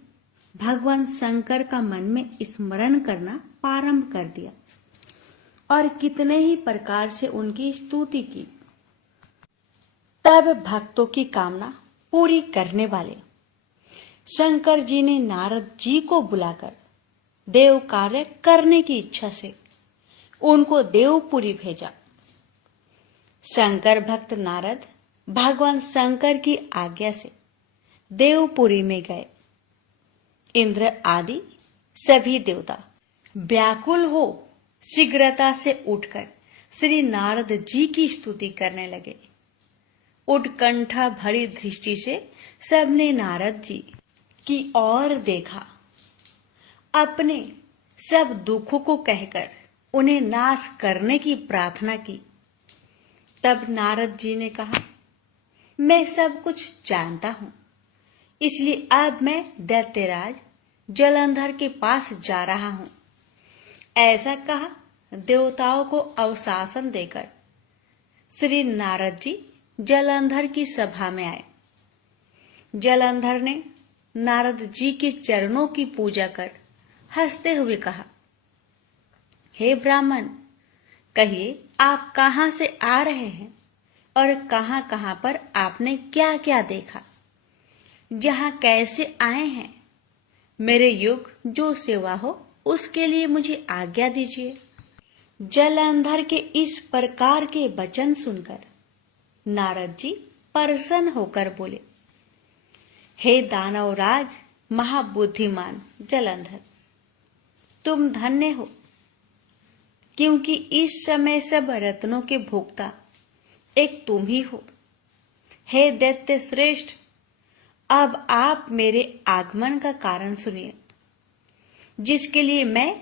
भगवान शंकर का मन में स्मरण करना प्रारंभ कर दिया और कितने ही प्रकार से उनकी स्तुति की। तब भक्तों की कामना पूरी करने वाले शंकर जी ने नारद जी को बुलाकर देव कार्य करने की इच्छा से उनको देवपुरी भेजा। शंकर भक्त नारद भगवान शंकर की आज्ञा से देवपुरी में गए। इंद्र आदि सभी देवता व्याकुल हो शीघ्रता से उठकर श्री नारद जी की स्तुति करने लगे। उत्कंठा भरी दृष्टि से सबने नारद जी की ओर देखा। अपने सब दुखों को कहकर उन्हें नाश करने की प्रार्थना की। तब नारद जी ने कहा, मैं सब कुछ जानता हूं, इसलिए अब मैं दैत्यराज जलंधर के पास जा रहा हूं। ऐसा कहा देवताओं को अवशासन देकर श्री नारद जी जलंधर की सभा में आए। जलंधर ने नारद जी के चरणों की पूजा कर हंसते हुए कहा, हे ब्राह्मण, कहिए आप कहाँ से आ रहे हैं और कहाँ कहाँ पर आपने क्या क्या देखा, जहाँ कैसे आए हैं। मेरे युग जो सेवा हो उसके लिए मुझे आज्ञा दीजिए। जलंधर के इस प्रकार के वचन सुनकर नारद जी प्रसन्न होकर बोले, हे दानवराज महाबुद्धिमान जलंधर, तुम धन्य हो, क्योंकि इस समय सब रत्नों के भोक्ता एक तुम ही हो। हे दैत्य श्रेष्ठ, अब आप मेरे आगमन का कारण सुनिए, जिसके लिए मैं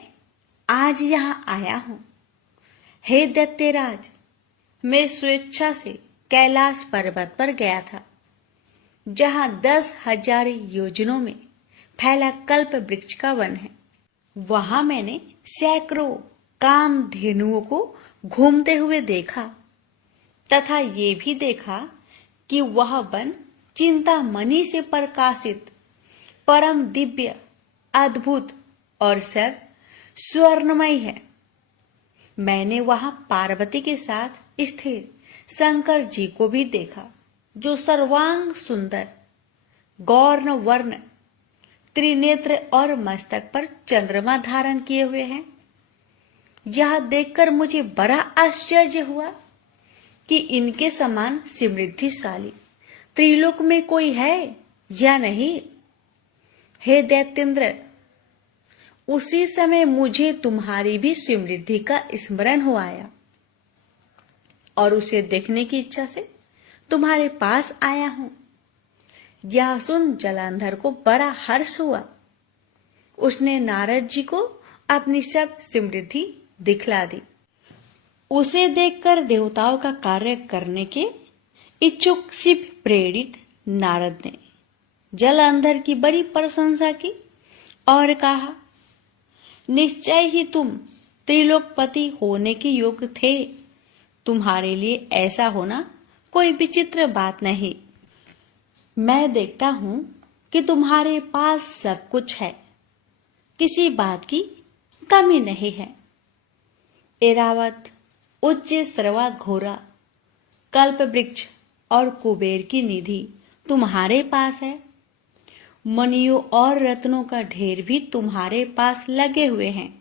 आज यहां आया हूं। हे दैत्यराज, मैं स्वेच्छा से कैलाश पर्वत पर गया था, जहां 10,000 योजनों में फैला कल्प वृक्ष का वन है। वहां मैंने सैकड़ों कामधेनुओं को घूमते हुए देखा तथा ये भी देखा कि वह वन चिंतामणि से प्रकाशित परम दिव्य, अद्भुत और सब स्वर्णमय है। मैंने वहां पार्वती के साथ स्थिर शंकर जी को भी देखा, जो सर्वांग सुंदर, गौर्ण वर्ण, त्रिनेत्र और मस्तक पर चंद्रमा धारण किए हुए हैं। यह देखकर मुझे बड़ा आश्चर्य हुआ कि इनके समान समृद्धिशाली त्रिलोक में कोई है या नहीं। हे दैत्येंद्र, उसी समय मुझे तुम्हारी भी समृद्धि का स्मरण हो आया और उसे देखने की इच्छा से तुम्हारे पास आया हूं। यह सुन जलंधर को बड़ा हर्ष हुआ। उसने नारद जी को अपनी सब समृद्धि दिखला दी। उसे देखकर देवताओं का कार्य करने के इच्छुक शिव प्रेरित नारद ने जलंधर की बड़ी प्रशंसा की और कहा, निश्चय ही तुम त्रिलोकपति होने के योग्य थे। तुम्हारे लिए ऐसा होना कोई विचित्र बात नहीं। मैं देखता हूं कि तुम्हारे पास सब कुछ है, किसी बात की कमी नहीं है। एरावत, उच्च सर्वा घोरा, कल्प वृक्ष और कुबेर की निधि तुम्हारे पास है। मणियों और रत्नों का ढेर भी तुम्हारे पास लगे हुए हैं।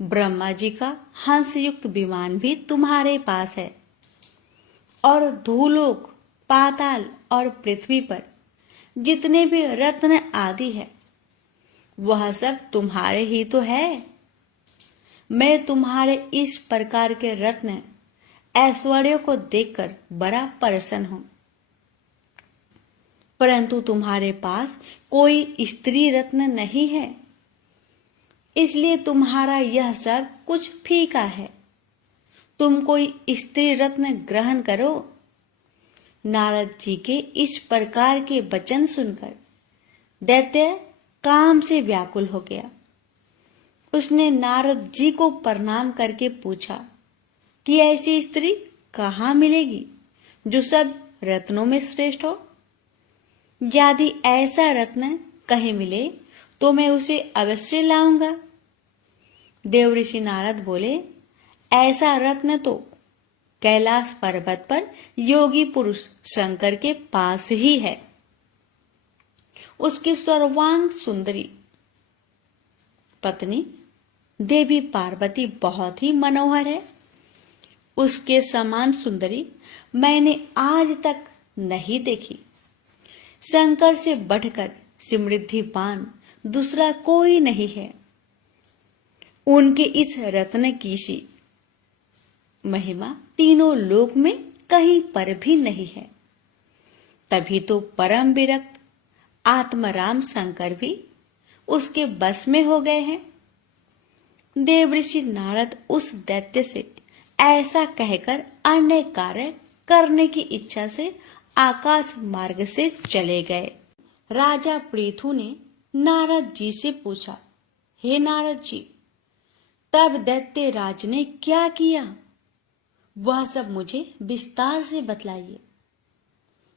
ब्रह्मा जी का हंसयुक्त विमान भी तुम्हारे पास है और धूलोक, पाताल और पृथ्वी पर जितने भी रत्न आदि है, वह सब तुम्हारे ही तो है। मैं तुम्हारे इस प्रकार के रत्न ऐश्वर्य को देखकर बड़ा प्रसन्न हूं, परंतु तुम्हारे पास कोई स्त्री रत्न नहीं है, इसलिए तुम्हारा यह सब कुछ फीका है। तुम कोई स्त्री रत्न ग्रहण करो। नारद जी के इस प्रकार के वचन सुनकर दैत्य काम से व्याकुल हो गया। उसने नारद जी को प्रणाम करके पूछा कि ऐसी स्त्री कहाँ मिलेगी जो सब रत्नों में श्रेष्ठ हो। यदि ऐसा रत्न कहीं मिले तो मैं उसे अवश्य लाऊंगा। देव ऋषि नारद बोले, ऐसा रत्न तो कैलाश पर्वत पर योगी पुरुष शंकर के पास ही है। उसकी सर्वांग सुंदरी पत्नी देवी पार्वती बहुत ही मनोहर है। उसके समान सुंदरी मैंने आज तक नहीं देखी। शंकर से बढ़कर समृद्धिवान दूसरा कोई नहीं है। उनके इस रत्न की सी महिमा तीनों लोक में कहीं पर भी नहीं है। तभी तो परम विरक्त आत्मराम शंकर भी उसके बस में हो गए हैं। देवऋषि नारद उस दैत्य से ऐसा कहकर अन्य कार्य करने की इच्छा से आकाश मार्ग से चले गए। राजा पृथु ने नारद जी से पूछा, हे नारद जी, तब दैत्य राज ने क्या किया? वह सब मुझे विस्तार से बतलाइए।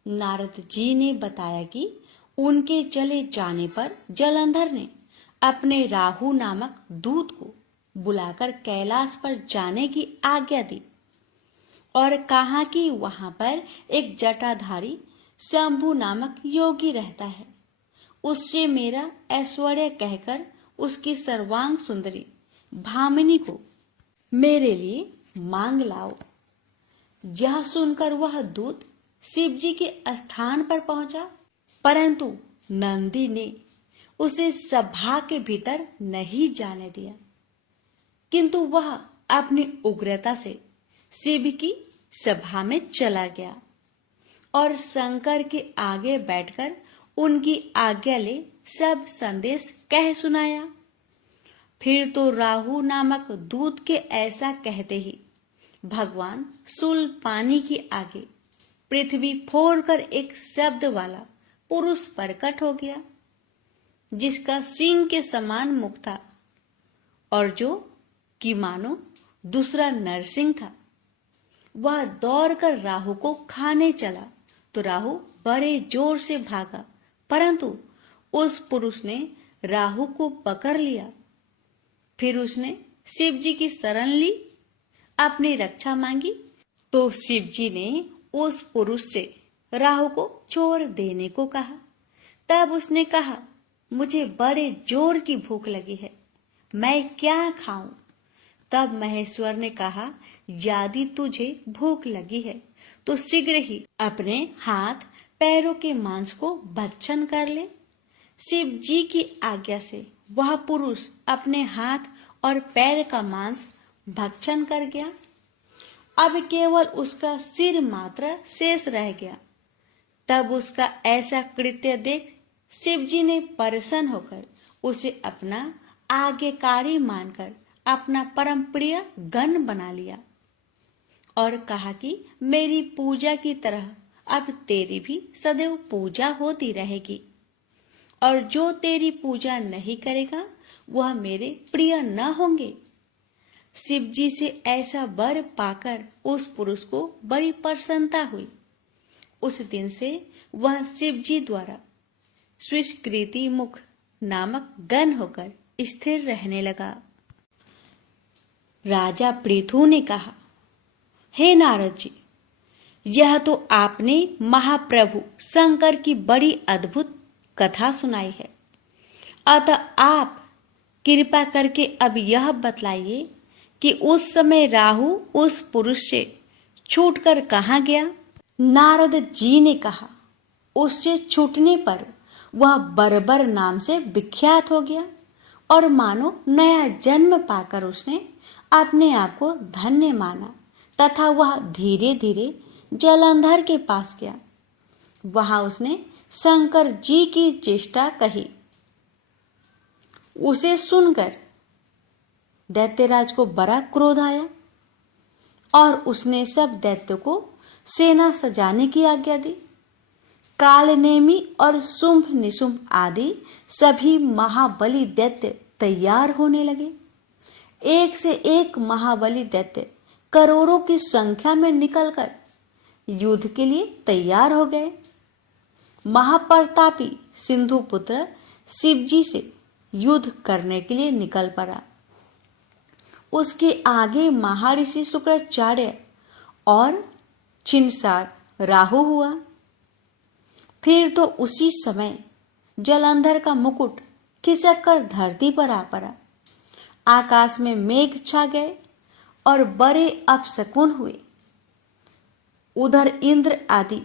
नारद जी ने बताया कि उनके चले जाने पर जलंधर ने अपने राहु नामक दूत को बुलाकर कैलाश पर जाने की आज्ञा दी और कहा कि वहां पर एक जटाधारी शंभु नामक योगी रहता है। उससे मेरा ऐश्वर्य कहकर उसकी सर्वांग सुंदरी भामिनी को मेरे लिए मांग लाओ। यह सुनकर वह दूत शिव जी के स्थान पर पहुंचा, परंतु नंदी ने उसे सभा के भीतर नहीं जाने दिया, किंतु वह अपनी उग्रता से शिव की सभा में चला गया और शंकर के आगे बैठकर उनकी आज्ञा ले सब संदेश कह सुनाया। फिर तो राहु नामक दूत के ऐसा कहते ही भगवान शूल पानी के आगे पृथ्वी फोड़कर एक शब्द वाला पुरुष प्रकट हो गया, जिसका सिंह के समान मुख था और जो कि मानो दूसरा नरसिंह था। वह दौड़कर राहु को खाने चला तो राहु बड़े जोर से भागा, परंतु उस पुरुष ने राहु को पकड़ लिया। फिर उसने शिव जी की शरण ली, अपनी रक्षा मांगी, तो शिव जी ने उस पुरुष से राहु को छोड़ देने को कहा। तब उसने कहा, मुझे बड़े जोर की भूख लगी है, मैं क्या खाऊं? तब महेश्वर ने कहा, यदि तुझे भूख लगी है तो शीघ्र ही अपने हाथ पैरों के मांस को भक्षण कर ले। शिव जी की आज्ञा से वह पुरुष अपने हाथ और पैर का मांस भक्षण कर गया। अब केवल उसका सिर मात्र शेष रह गया। तब उसका ऐसा कृत्य देख शिव जी ने प्रसन्न होकर उसे अपना आज्ञाकारी मानकर अपना परम प्रिय गण बना लिया और कहा कि मेरी पूजा की तरह अब तेरी भी सदैव पूजा होती रहेगी, और जो तेरी पूजा नहीं करेगा वह मेरे प्रिय न होंगे। शिव जी से ऐसा वर पाकर उस पुरुष को बड़ी प्रसन्नता हुई। उस दिन से वह शिव जी द्वारा स्वीकृति मुख नामक गण होकर स्थिर रहने लगा। राजा पृथु ने कहा, हे नारद जी, यह तो आपने महाप्रभु शंकर की बड़ी अद्भुत कथा सुनाई है। अतः आप कृपा करके अब यह बतलाइए कि उस समय राहु उस पुरुष से छूटकर कहाँ गया? नारद जी ने कहा, उससे छूटने पर वह बर्बर नाम से विख्यात हो गया और मानो नया जन्म पाकर उसने अपने आप को धन्य माना तथा वह धीरे धीरे जलंधर के पास गया। वहां उसने शंकर जी की चेष्टा कही। उसे सुनकर दैत्यराज को बड़ा क्रोध आया और उसने सब दैत्यों को सेना सजाने की आज्ञा दी। कालनेमी और शुंभ निशुंभ आदि सभी महाबली दैत्य तैयार होने लगे। एक से एक महाबली दैत्य करोड़ों की संख्या में निकलकर युद्ध के लिए तैयार हो गए। महाप्रतापी सिंधु पुत्र शिव जी से युद्ध करने के लिए निकल पड़ा। उसके आगे महर्षि शुक्राचार्य और छिनसार राहु हुआ। फिर तो उसी समय जलंधर का मुकुट खिसक कर धरती पर आ पड़ा आकाश में मेघ छा गए और बड़े अपशकुन हुए। उधर इंद्र आदि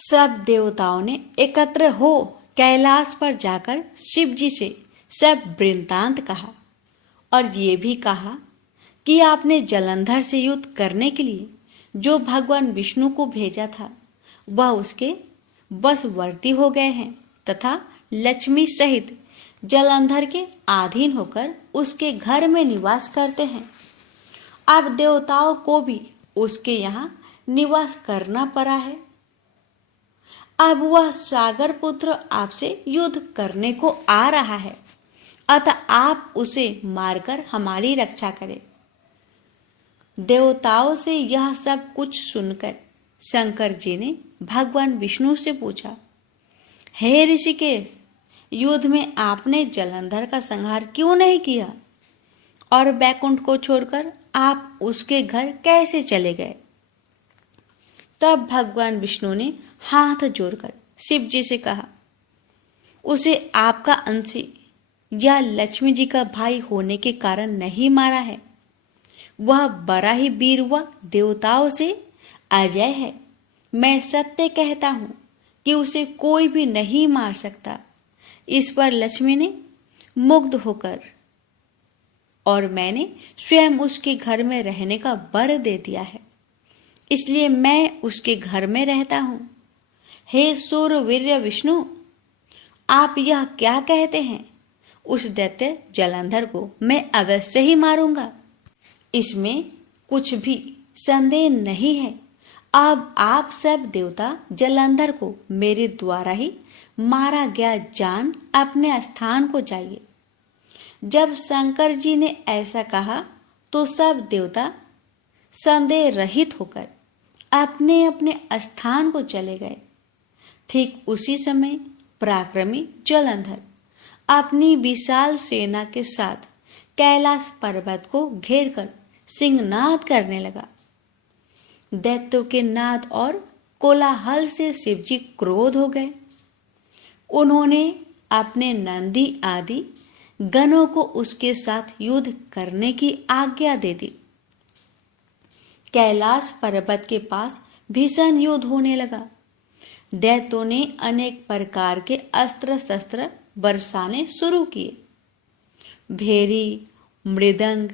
सब देवताओं ने एकत्र हो कैलाश पर जाकर शिव जी से सब वृत्तांत कहा और ये भी कहा कि आपने जलंधर से युद्ध करने के लिए जो भगवान विष्णु को भेजा था वह उसके वशवर्ती हो गए हैं तथा लक्ष्मी सहित जलंधर के अधीन होकर उसके घर में निवास करते हैं। अब देवताओं को भी उसके यहाँ निवास करना पड़ा है। अब वह सागर पुत्र आपसे युद्ध करने को आ रहा है, अतः आप उसे मारकर हमारी रक्षा करें। देवताओं से यह सब कुछ सुनकर शंकर जी ने भगवान विष्णु से पूछा, हे ऋषिकेश, युद्ध में आपने जलंधर का संहार क्यों नहीं किया और बैकुंठ को छोड़कर आप उसके घर कैसे चले गए? तब भगवान विष्णु ने हाथ जोड़कर शिव जी से कहा, उसे आपका अंशी या लक्ष्मी जी का भाई होने के कारण नहीं मारा है। वह बड़ा ही वीर व देवताओं से अजय है। मैं सत्य कहता हूं कि उसे कोई भी नहीं मार सकता। इस पर लक्ष्मी ने मुग्ध होकर और मैंने स्वयं उसके घर में रहने का वर दे दिया है, इसलिए मैं उसके घर में रहता हूं। हे सूरवीर्य विष्णु, आप यह क्या कहते हैं? उस दैत्य जलंधर को मैं अवश्य ही मारूंगा, इसमें कुछ भी संदेह नहीं है। अब आप सब देवता जलंधर को मेरे द्वारा ही मारा गया जान अपने स्थान को जाइए। जब शंकर जी ने ऐसा कहा तो सब देवता संदेह रहित होकर अपने अपने स्थान को चले गए। ठीक उसी समय पराक्रमी जलंधर अपनी विशाल सेना के साथ कैलाश पर्वत को घेरकर सिंहनाद करने लगा। दैत्यों के नाद और कोलाहल से शिवजी क्रोध हो गए। उन्होंने अपने नंदी आदि गणों को उसके साथ युद्ध करने की आज्ञा दे दी। कैलाश पर्वत के पास भीषण युद्ध होने लगा। दैत्यों ने अनेक प्रकार के अस्त्र शस्त्र बरसाने शुरू किए। भेरी, मृदंग,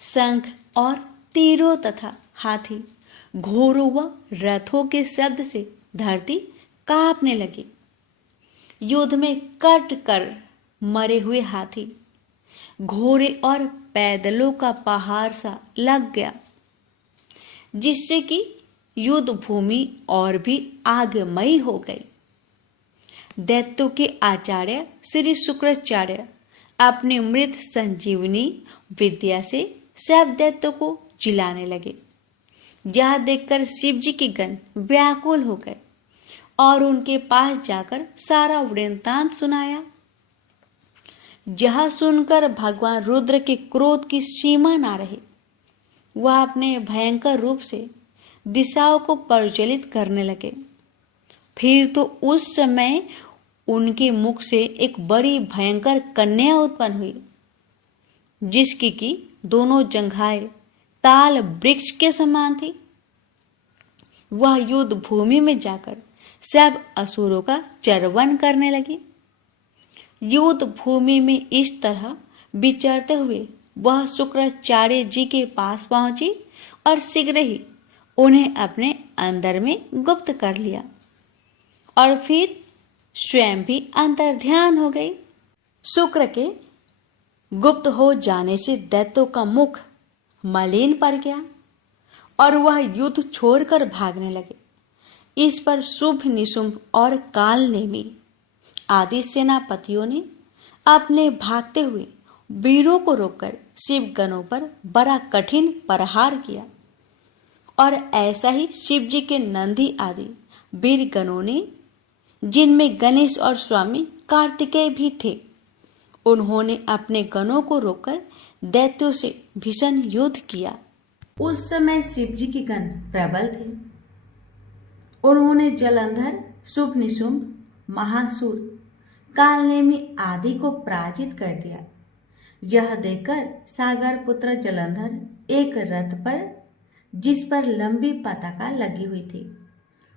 शंख और तीरों तथा हाथी, घोड़ों व रथों के शब्द से धरती कांपने लगी। युद्ध में कट कर मरे हुए हाथी, घोड़े और पैदलों का पहाड़ सा लग गया, जिससे कि युद्ध भूमि और भी आगमयी हो गई। दैत्यों के आचार्य श्री शुक्राचार्य अपनी मृत संजीवनी विद्या से सब दैत्यों को जिलाने लगे। यह देखकर शिव जी के गण व्याकुल हो गए और उनके पास जाकर सारा वृत्तांत सुनाया। यह सुनकर भगवान रुद्र के क्रोध की सीमा ना रही। वह अपने भयंकर रूप से दिशाओं को प्रज्वलित करने लगे। फिर तो उस समय उनके मुख से एक बड़ी भयंकर कन्या उत्पन्न हुई, जिसकी की दोनों जंघाएं ताल वृक्ष के समान थी। वह युद्ध भूमि में जाकर सब असुरों का चरवन करने लगी। युद्ध भूमि में इस तरह विचरते हुए वह शुक्राचार्य जी के पास पहुंची और शीघ्र ही उन्हें अपने अंदर में गुप्त कर लिया और फिर स्वयं भी अंतर्ध्यान हो गई। शुक्र के गुप्त हो जाने से दैत्यों का मुख मलिन पड़ गया और वह युद्ध छोड़कर भागने लगे। इस पर शुभ, निशुंभ और काल नेमी आदि सेनापतियों ने अपने भागते हुए वीरों को रोककर शिव गणों पर बड़ा कठिन प्रहार किया और ऐसा ही शिव जी के नंदी आदि वीर गणों ने, जिनमें गणेश और स्वामी कार्तिकेय भी थे, उन्होंने अपने गणों को रोककर दैत्यों से भीषण युद्ध किया। उस समय शिव जी के गण प्रबल थे। उन्होंने जलंधर, शुभ, निशुंभ, महासुर, कालनेमी आदि को पराजित कर दिया। यह देखकर सागर पुत्र जलंधर एक रथ पर, जिस पर लंबी पताका लगी हुई थी,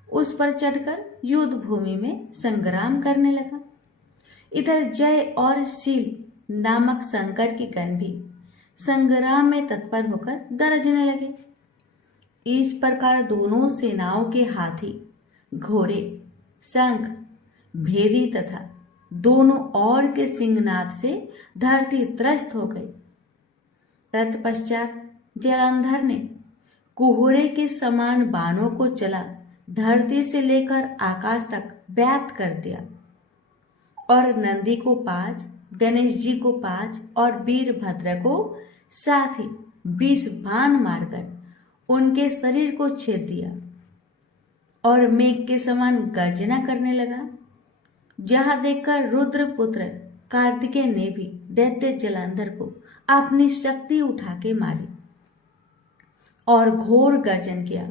उस पर चढ़कर युद्ध भूमि में संग्राम करने लगा। इधर जय और शील नामक शंकर की गण भी संग्राम में तत्पर होकर गरजने लगे। इस प्रकार दोनों सेनाओं के हाथी, घोड़े, शंख, भेरी तथा दोनों और के सिंहनाद से धरती त्रस्त हो गई। तत्पश्चात जलंधर ने कुहरे के समान बाणों को चला धरती से लेकर आकाश तक व्याप्त कर दिया और नंदी को 5, गणेश जी को 5 और वीरभद्र को साथ ही 20 बाण मारकर उनके शरीर को छेद दिया और मेघ के समान गर्जना करने लगा। जहां देखकर रुद्रपुत्र कार्तिकेय ने भी दैत्य जलंधर को अपनी शक्ति उठा के मारी और घोर गर्जन किया,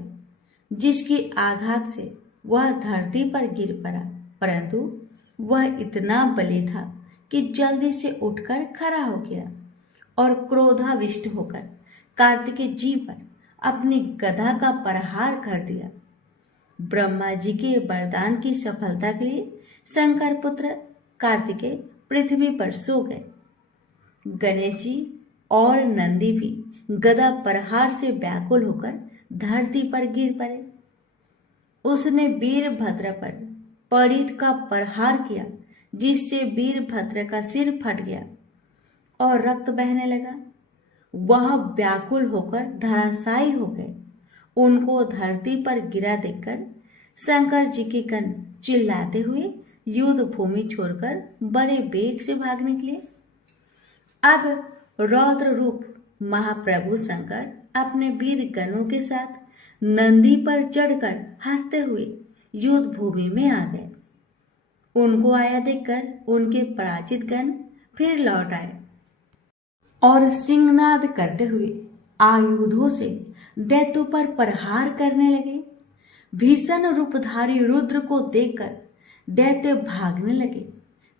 जिसकी आघात से वह धरती पर गिर पड़ा, परंतु वह इतना बली था कि जल्दी से उठकर खड़ा हो गया और क्रोधाविष्ट होकर कार्तिकेय जी पर अपनी गदा का प्रहार कर दिया। ब्रह्मा जी के वरदान की सफलता के लिए शंकर पुत्र कार्तिकेय पृथ्वी पर सो गए। गणेश जी और नंदी भी गदा प्रहार से व्याकुल होकर धरती पर गिर पड़े। उसने वीरभद्र पर परीत का प्रहार किया, जिससे वीरभद्र का सिर फट गया और रक्त बहने लगा। वह व्याकुल होकर धराशायी हो गए। उनको धरती पर गिरा देखकर शंकर जी के गण चिल्लाते हुए युद्ध भूमि छोड़कर बड़े वेग से भागने के लिए। अब रौद्र रूप महाप्रभु शंकर अपने वीर गणों के साथ नंदी पर चढ़कर हंसते हुए युद्ध भूमि में आ गए। उनको आया देखकर उनके पराजित गण फिर लौट आए और सिंहनाद करते हुए आयुधों से दैत्यों पर प्रहार करने लगे। भीषण रूपधारी रुद्र को देखकर दैत्य भागने लगे।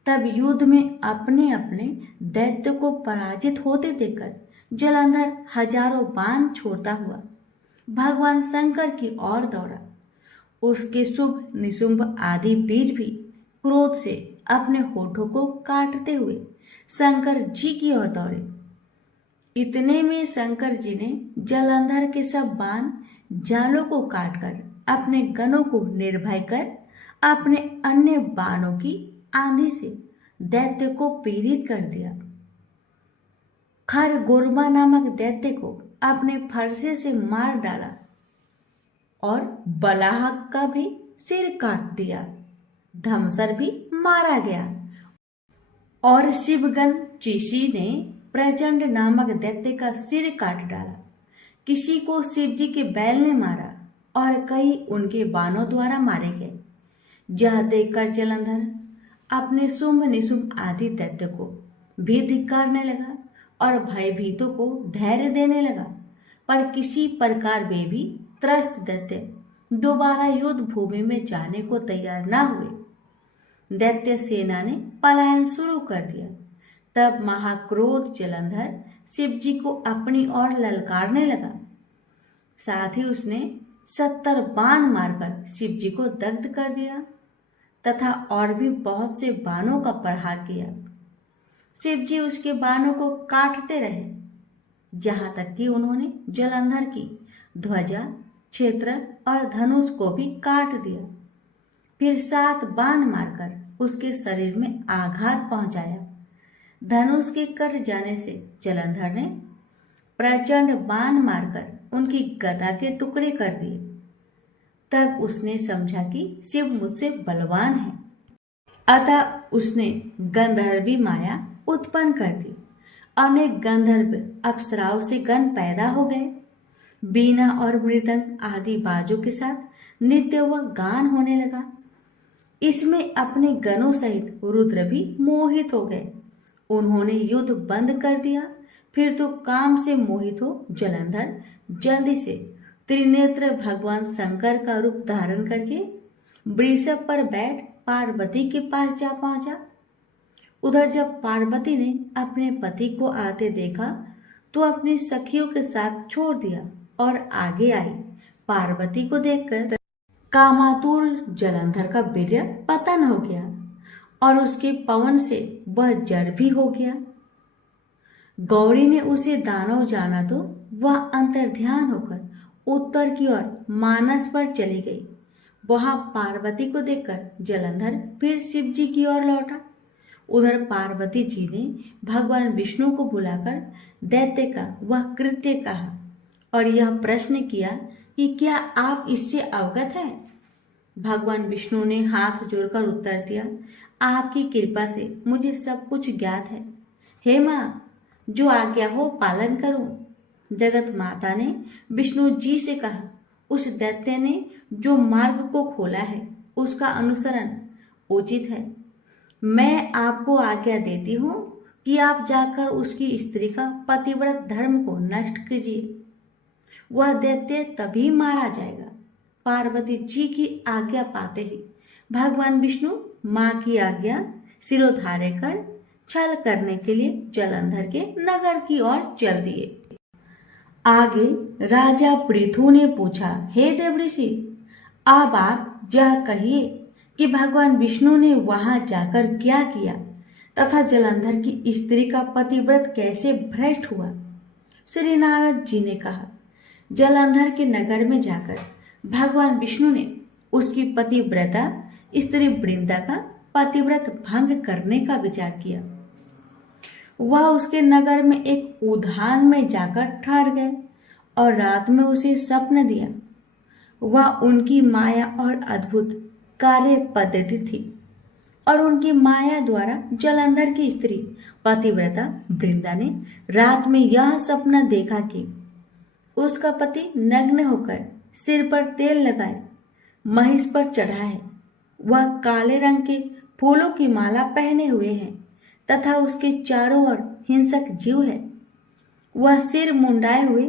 तब युद्ध में अपने अपने दैत्य को पराजित होते देखकर जलंधर हजारों बाण छोड़ता हुआ भगवान शंकर की ओर दौड़ा। उसके शुभ निशुंभ आदि वीर भी क्रोध से अपने होठों को काटते हुए शंकर जी की ओर दौड़े। इतने में शंकर जी ने जलंधर के सब बाण जालों को काटकर अपने गणों को निर्भय कर अपने अन्य बाणों की आंधी से दैत्य को पीड़ित कर दिया। खरगोरमा नामक दैत्य को अपने फरसे से मार डाला और बलाहक का भी सिर काट दिया। धमसर भी मारा गया और शिवगण चिशी ने प्रचंड नामक दैत्य का सिर काट डाला। किसी को शिवजी के बैल ने मारा और कई उनके बाणों द्वारा मारे गए। यह देखकर जलंधर अपने शुंभ निशुंभ आदि दैत्य को भी धिक्कारने लगा और भयभीतों को धैर्य देने लगा, पर किसी प्रकार वे भी त्रस्त दैत्य दोबारा युद्ध भूमि में जाने को तैयार न हुए। दैत्य सेना ने पलायन शुरू कर दिया। तब महाक्रोध जलंधर शिवजी को अपनी ओर ललकारने लगा। साथ ही उसने 70 बाण मारकर शिवजी को दग्ध कर दिया तथा और भी बहुत से बाणों का प्रहार किया। शिवजी उसके बाणों को काटते रहे, जहां तक कि उन्होंने जलंधर की ध्वजा, क्षेत्र और धनुष को भी काट दिया। फिर 7 बाण मारकर उसके शरीर में आघात पहुंचाया। धनुष के कट जाने से जलंधर ने प्रचंड बाण मारकर उनकी गदा के टुकड़े कर दिए। तब उसने समझा कि शिव मुझसे बलवान है, अतः उसने गंधर्वी माया उत्पन्न कर दी। अनेक गंधर्व अप्सराओं से गण पैदा हो गए। बीना और मृदंग आदि बाजों के साथ नृत्य व गान होने लगा। इसमें अपने गणों सहित रुद्र भी मोहित हो गए। उन्होंने युद्ध बंद कर दिया। फिर तो काम से मोहित हो जलंधर जल्दी से त्रिनेत्र भगवान शंकर का रूप धारण करके वृषभ पर बैठ पार्वती के पास जा पहुंचा। उधर जब पार्वती ने अपने पति को आते देखा तो अपनी सखियों के साथ छोड़ दिया और आगे आई। पार्वती को देखकर कामातुर जलंधर का वीर्य पतन हो गया और उसके पवन से वह जड़ भी हो गया। गौरी ने उसे दानव जाना तो वह अंतर्ध्यान होकर उत्तर की ओर मानस पर चली गई। वहां पार्वती को देखकर जलंधर फिर शिव जी की ओर लौटा। उधर पार्वती जी ने भगवान विष्णु को बुलाकर दैत्य का वह कृत्य कहा और यह प्रश्न किया कि क्या आप इससे अवगत हैं? भगवान विष्णु ने हाथ जोड़कर उत्तर दिया, आपकी कृपा से मुझे सब कुछ ज्ञात है। हे माँ, जो आज्ञा हो पालन करूं। जगत माता ने विष्णु जी से कहा, उस दैत्य ने जो मार्ग को खोला है उसका अनुसरण उचित है। मैं आपको आज्ञा देती हूँ कि आप जाकर उसकी स्त्री का पतिव्रत धर्म को नष्ट कीजिए। वह दैत्य तभी मारा जाएगा। पार्वती जी की आज्ञा पाते ही भगवान विष्णु माँ की आज्ञा सिरोधार्य कर छल करने के लिए जलंधर के नगर की ओर चल दिए। आगे राजा पृथु ने पूछा, हे देवऋषि, अब आप यह कहिए कि भगवान विष्णु ने वहां जाकर क्या किया तथा जलंधर की स्त्री का पतिव्रत कैसे भ्रष्ट हुआ। श्री नारद जी ने कहा, जलंधर के नगर में जाकर भगवान विष्णु ने उसकी पतिव्रता स्त्री वृंदा का पतिव्रत भंग करने का विचार किया। वह उसके नगर में एक उद्यान में जाकर ठहर गए और रात में उसे स्वप्न दिया। वह उनकी माया और अद्भुत कार्य पद्धति थी और उनकी माया द्वारा जलंधर की स्त्री पतिव्रता वृंदा ने रात में यह सपना देखा कि उसका पति नग्न होकर सिर पर तेल लगाए महिष पर चढ़ा है। वह काले रंग के फूलों की माला पहने हुए है तथा उसके चारों ओर हिंसक जीव है। वह सिर मुंडाए हुए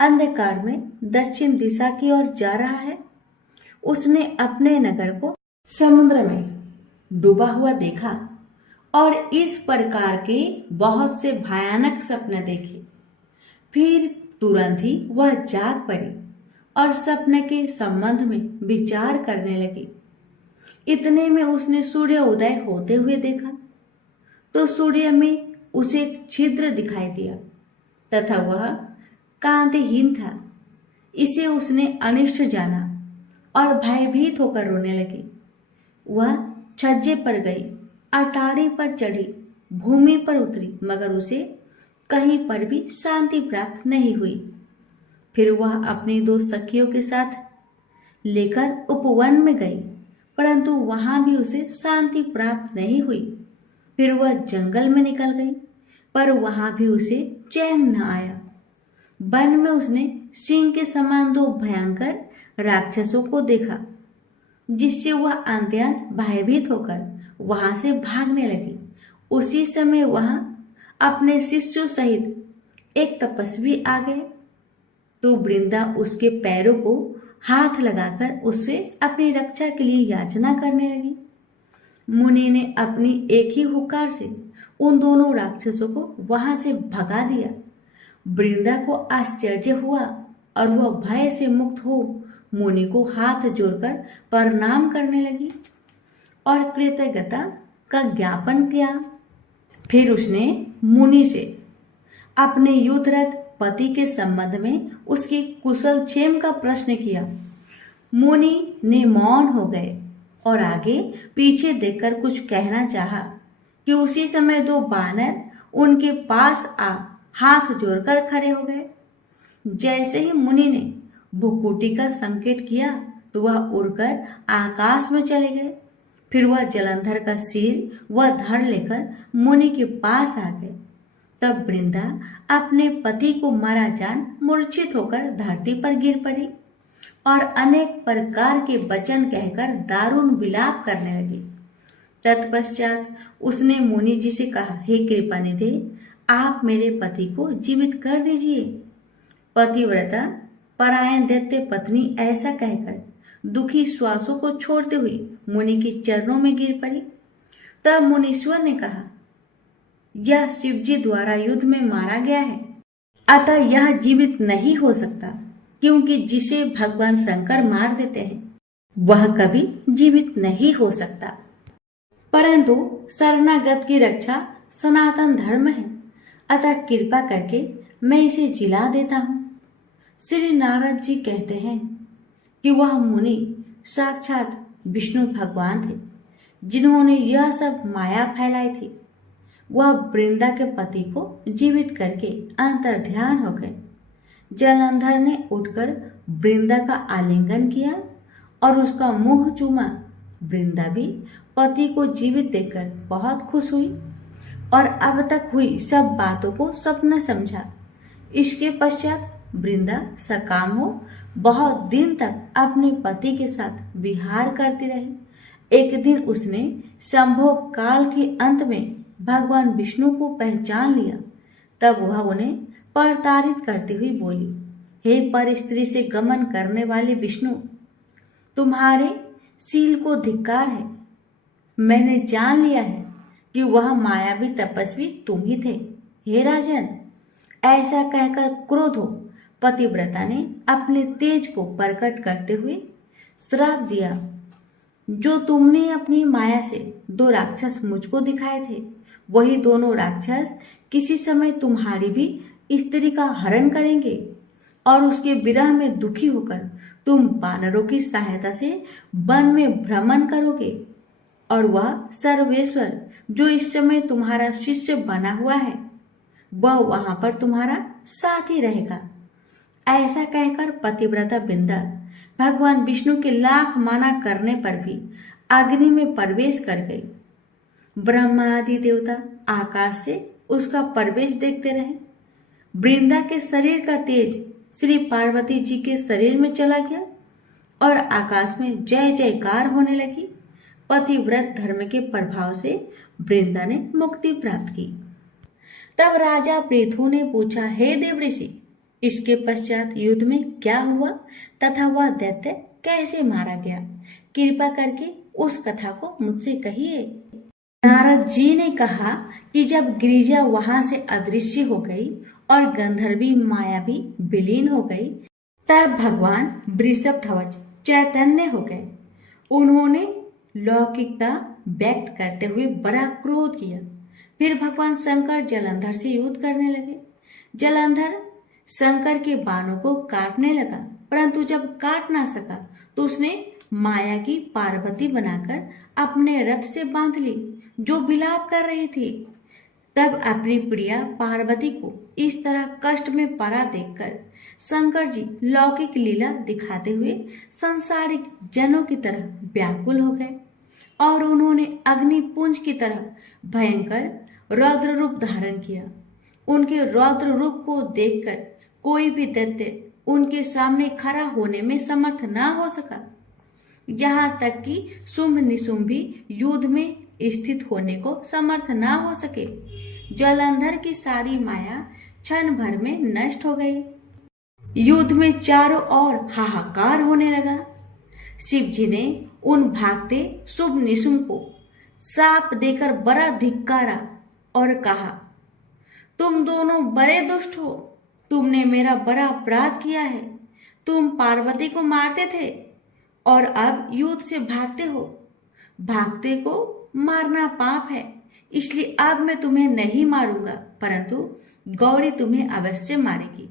अंधकार में दक्षिण दिशा की ओर जा रहा है। उसने अपने नगर को समुद्र में डूबा हुआ देखा और इस प्रकार के बहुत से भयानक सपने देखे। फिर तुरंत ही वह जाग पड़ी और सपने के संबंध में विचार करने लगी। इतने में उसने सूर्य उदय होते हुए देखा तो सूर्य में उसे एक छिद्र दिखाई दिया तथा वह कांतिहीन था। इसे उसने अनिष्ट जाना और भयभीत होकर रोने लगी। वह छज्जे पर गई, अटारी पर चढ़ी, भूमि पर उतरी, मगर उसे कहीं पर भी शांति प्राप्त नहीं हुई। फिर वह अपनी दो सखियों के साथ लेकर उपवन में गई, परंतु वहां भी उसे शांति प्राप्त नहीं हुई। फिर वह जंगल में निकल गई, पर वहां भी उसे चैन न आया। वन में उसने सिंह के समान दो भयंकर राक्षसों को देखा, जिससे वह अत्यंत भयभीत होकर वहां से भागने लगी। उसी समय वहां अपने शिष्यों सहित एक तपस्वी आ गए तो वृंदा उसके पैरों को हाथ लगाकर उससे अपनी रक्षा के लिए याचना करने लगी। मुनि ने अपनी एक ही हुक्कार से उन दोनों राक्षसों को वहां से भगा दिया। वृंदा को आश्चर्य हुआ और वह भय से मुक्त हो मुनि को हाथ जोड़कर प्रणाम करने लगी और कृतज्ञता का ज्ञापन किया। फिर उसने मुनि से अपने युद्धरत पति के संबंध में उसकी कुशल क्षेम का प्रश्न किया। मुनि ने मौन हो गए और आगे पीछे देखकर कुछ कहना चाहा कि उसी समय दो बानर उनके पास आ हाथ जोड़कर खड़े हो गए। जैसे ही मुनि ने भुकुटी का संकेत किया तो वह उड़कर आकाश में चले गए। फिर वह जलंधर का सिर वह धर लेकर मुनि के पास आ गए। तब वृंदा अपने पति को मारा जान मूर्छित होकर धरती पर गिर पड़ी और अनेक प्रकार के वचन कहकर दारुण विलाप करने लगी। तत्पश्चात उसने मुनि जी से कहा, हे कृपानिधे, आप मेरे पति को जीवित कर दीजिए। पतिव्रता परायण दैत्य पत्नी ऐसा कहकर दुखी श्वासों को छोड़ते हुए मुनि के चरणों में गिर पड़ी। तब मुनीश्वर ने कहा, यह शिवजी द्वारा युद्ध में मारा गया है, अतः यह जीवित नहीं हो सकता, क्योंकि जिसे भगवान शंकर मार देते हैं वह कभी जीवित नहीं हो सकता। परंतु शरणागत की रक्षा सनातन धर्म है, अतः कृपा करके मैं इसे जिला देता हूँ। श्री नारद जी कहते हैं कि वह मुनि साक्षात विष्णु भगवान थे, जिन्होंने यह सब माया फैलाई थी। वह वृंदा के पति को जीवित करके अंतर्ध्यान हो गए। जलंधर ने उठकर वृंदा का आलिंगन किया और उसका मुंह चूमा। वृंदा भी पति को जीवित देखकर बहुत खुश हुई और अब तक हुई सब बातों को सपना समझा। इसके पश्चात वृंदा सकाम हो बहुत दिन तक अपने पति के साथ विहार करती रही। एक दिन उसने संभोग काल के अंत में भगवान विष्णु को पहचान लिया। तब वह उन्हें प्रताड़ित करती हुई बोली, हे पर स्त्री से गमन करने वाले विष्णु, तुम्हारे शील को धिक्कार है। मैंने जान लिया है कि वह मायावी तपस्वी तुम ही थे। हे राजन, ऐसा कहकर क्रोध हो पतिव्रता ने अपने तेज को प्रकट करते हुए श्राप दिया, जो तुमने अपनी माया से 2 राक्षस मुझको दिखाए थे, वही दोनों राक्षस किसी समय तुम्हारी भी स्त्री का हरण करेंगे और उसके विरह में दुखी होकर तुम वानरों की सहायता से वन में भ्रमण करोगे और वह सर्वेश्वर जो इस समय तुम्हारा शिष्य बना हुआ है वह वहां पर तुम्हारा साथी रहेगा। ऐसा कहकर पतिव्रता वृंदा भगवान विष्णु के लाख माना करने पर भी अग्नि में प्रवेश कर गई। ब्रह्मा आदि देवता आकाश से उसका प्रवेश देखते रहे। वृंदा के शरीर का तेज श्री पार्वती जी के शरीर में चला गया और आकाश में जय जयकार होने लगी। पतिव्रत धर्म के प्रभाव से वृंदा ने मुक्ति प्राप्त की। तब राजा पृथु ने पूछा, हे देवऋषि, इसके पश्चात युद्ध में क्या हुआ तथा वह दैत्य कैसे मारा गया? कृपा करके उस कथा को मुझसे कहिए। नारद जी ने कहा कि जब गिरिजा वहां से अदृश्य हो गई और गंधर्वी माया भी विलीन हो गई, तब भगवान वृषभ ध्वज चैतन्य हो गए। उन्होंने लौकिकता व्यक्त करते हुए बड़ा क्रोध किया। फिर भगवान शंकर जलंधर से युद्ध करने लगे। जलंधर शंकर के बाणों को काटने लगा, परंतु जब काट ना सका तो उसने माया की पार्वती बनाकर अपने रथ से बांध ली, जो विलाप कर रही थी। तब अपनी प्रिया पार्वती को इस तरह कष्ट में पड़ा देखकर शंकर जी लौकिक लीला दिखाते हुए संसारिक जनों की तरह व्याकुल हो गए और उन्होंने अग्निपुंज की तरह भयंकर रौद्र रूप धारण किया। उनके रौद्र रूप को देखकर कोई भी दैत्य उनके सामने खड़ा होने में समर्थ ना हो सका। यहाँ तक कि शुंभ निशुंभ भी युद्ध में स्थित होने को समर्थ ना हो सके। जलंधर की सारी माया क्षण भर में नष्ट हो गई। युद्ध में चारों ओर हाहाकार होने लगा। शिव जी ने उन भागते शुंभ निशुंभ को शाप देकर बड़ा धिक्कारा और कहा, तुम दोनों बड़े दुष्ट हो। तुमने मेरा बड़ा अपराध किया है। तुम पार्वती को मारते थे और अब युद्ध से भागते हो। भागते को मारना पाप है, इसलिए अब मैं तुम्हें नहीं मारूंगा, परंतु गौरी तुम्हें अवश्य मारेगी।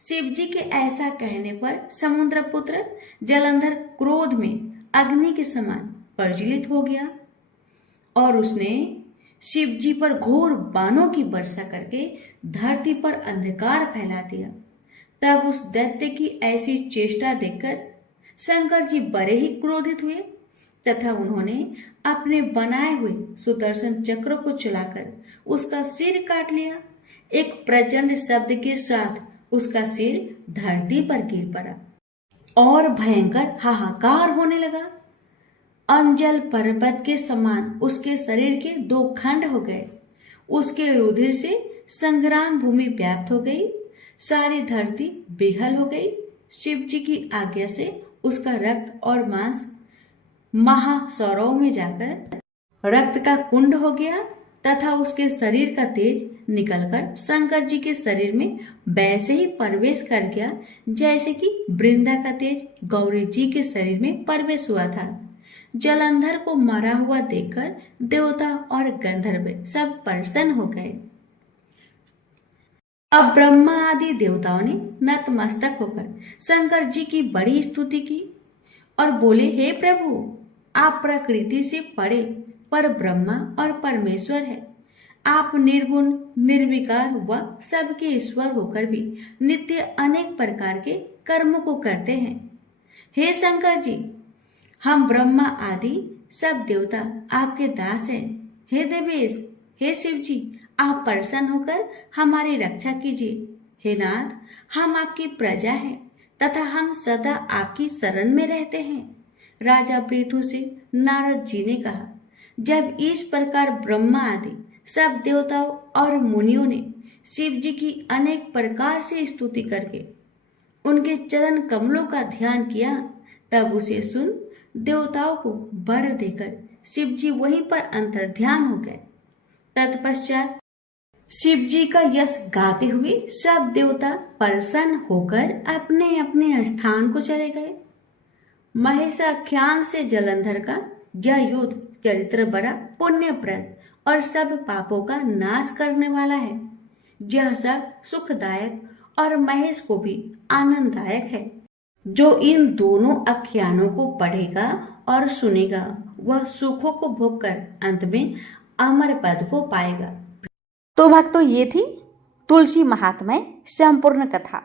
शिव जी के ऐसा कहने पर समुद्रपुत्र जलंधर क्रोध में अग्नि के समान प्रज्वलित हो गया और उसने शिव जी पर घोर बाणों की वर्षा करके धरती पर अंधकार फैला दिया। तब उस दैत्य की ऐसी चेष्टा देखकर शंकर जी बड़े ही क्रोधित हुए तथा उन्होंने अपने बनाए हुए सुदर्शन चक्र को चलाकर उसका सिर काट लिया। एक प्रचंड शब्द के साथ उसका सिर धरती पर गिर पड़ा और भयंकर हाहाकार होने लगा। अंजल पर्वत के समान उसके शरीर के 2 खंड हो गए। उसके रुधिर से संग्राम भूमि व्याप्त हो गई। सारी धरती बेहल हो गई। शिव जी की आज्ञा से उसका रक्त और मांस महासौरव में जाकर रक्त का कुंड हो गया तथा उसके शरीर का तेज निकलकर शंकर जी के शरीर में वैसे ही प्रवेश कर गया जैसे कि वृंदा का तेज गौरी जी के शरीर में प्रवेश हुआ था। जलंधर को मरा हुआ देखकर देवता और गंधर्व सब प्रसन्न हो गए। अब ब्रह्मा आदि देवताओं ने नतमस्तक होकर शंकर जी की बड़ी स्तुति की और बोले, हे प्रभु, आप प्रकृति से परे पर ब्रह्मा और परमेश्वर है। आप निर्गुण निर्विकार व सबके ईश्वर होकर भी नित्य अनेक प्रकार के कर्मों को करते हैं। हे शंकर जी, हम ब्रह्मा आदि सब देवता आपके दास हैं। हे देवेश, हे शिव जी, आप प्रसन्न होकर हमारी रक्षा कीजिए। हे नाथ, हम आपकी प्रजा हैं तथा हम सदा आपकी शरण में रहते हैं। राजा पृथु से नारद जी ने कहा, जब इस प्रकार ब्रह्मा आदि सब देवताओं और मुनियों ने शिव जी की अनेक प्रकार से स्तुति करके उनके चरण कमलों का ध्यान किया, तब उसे सुन देवताओं को वर देकर शिव जी वहीं पर अंतर्ध्यान हो गए। तत्पश्चात शिव जी का यश गाते हुए सब देवता प्रसन्न होकर अपने अपने स्थान को चले गए। महेशाख्यान से जलंधर का यह युद्ध चरित्र बड़ा पुण्यप्रद और सब पापों का नाश करने वाला है। यह सब सुखदायक और महेश को भी आनंददायक है। जो इन दोनों आख्यानों को पढ़ेगा और सुनेगा वह सुखों को भोगकर अंत में अमर पद को पाएगा। तो भक्तों, ये थी तुलसी महात्म्य संपूर्ण कथा।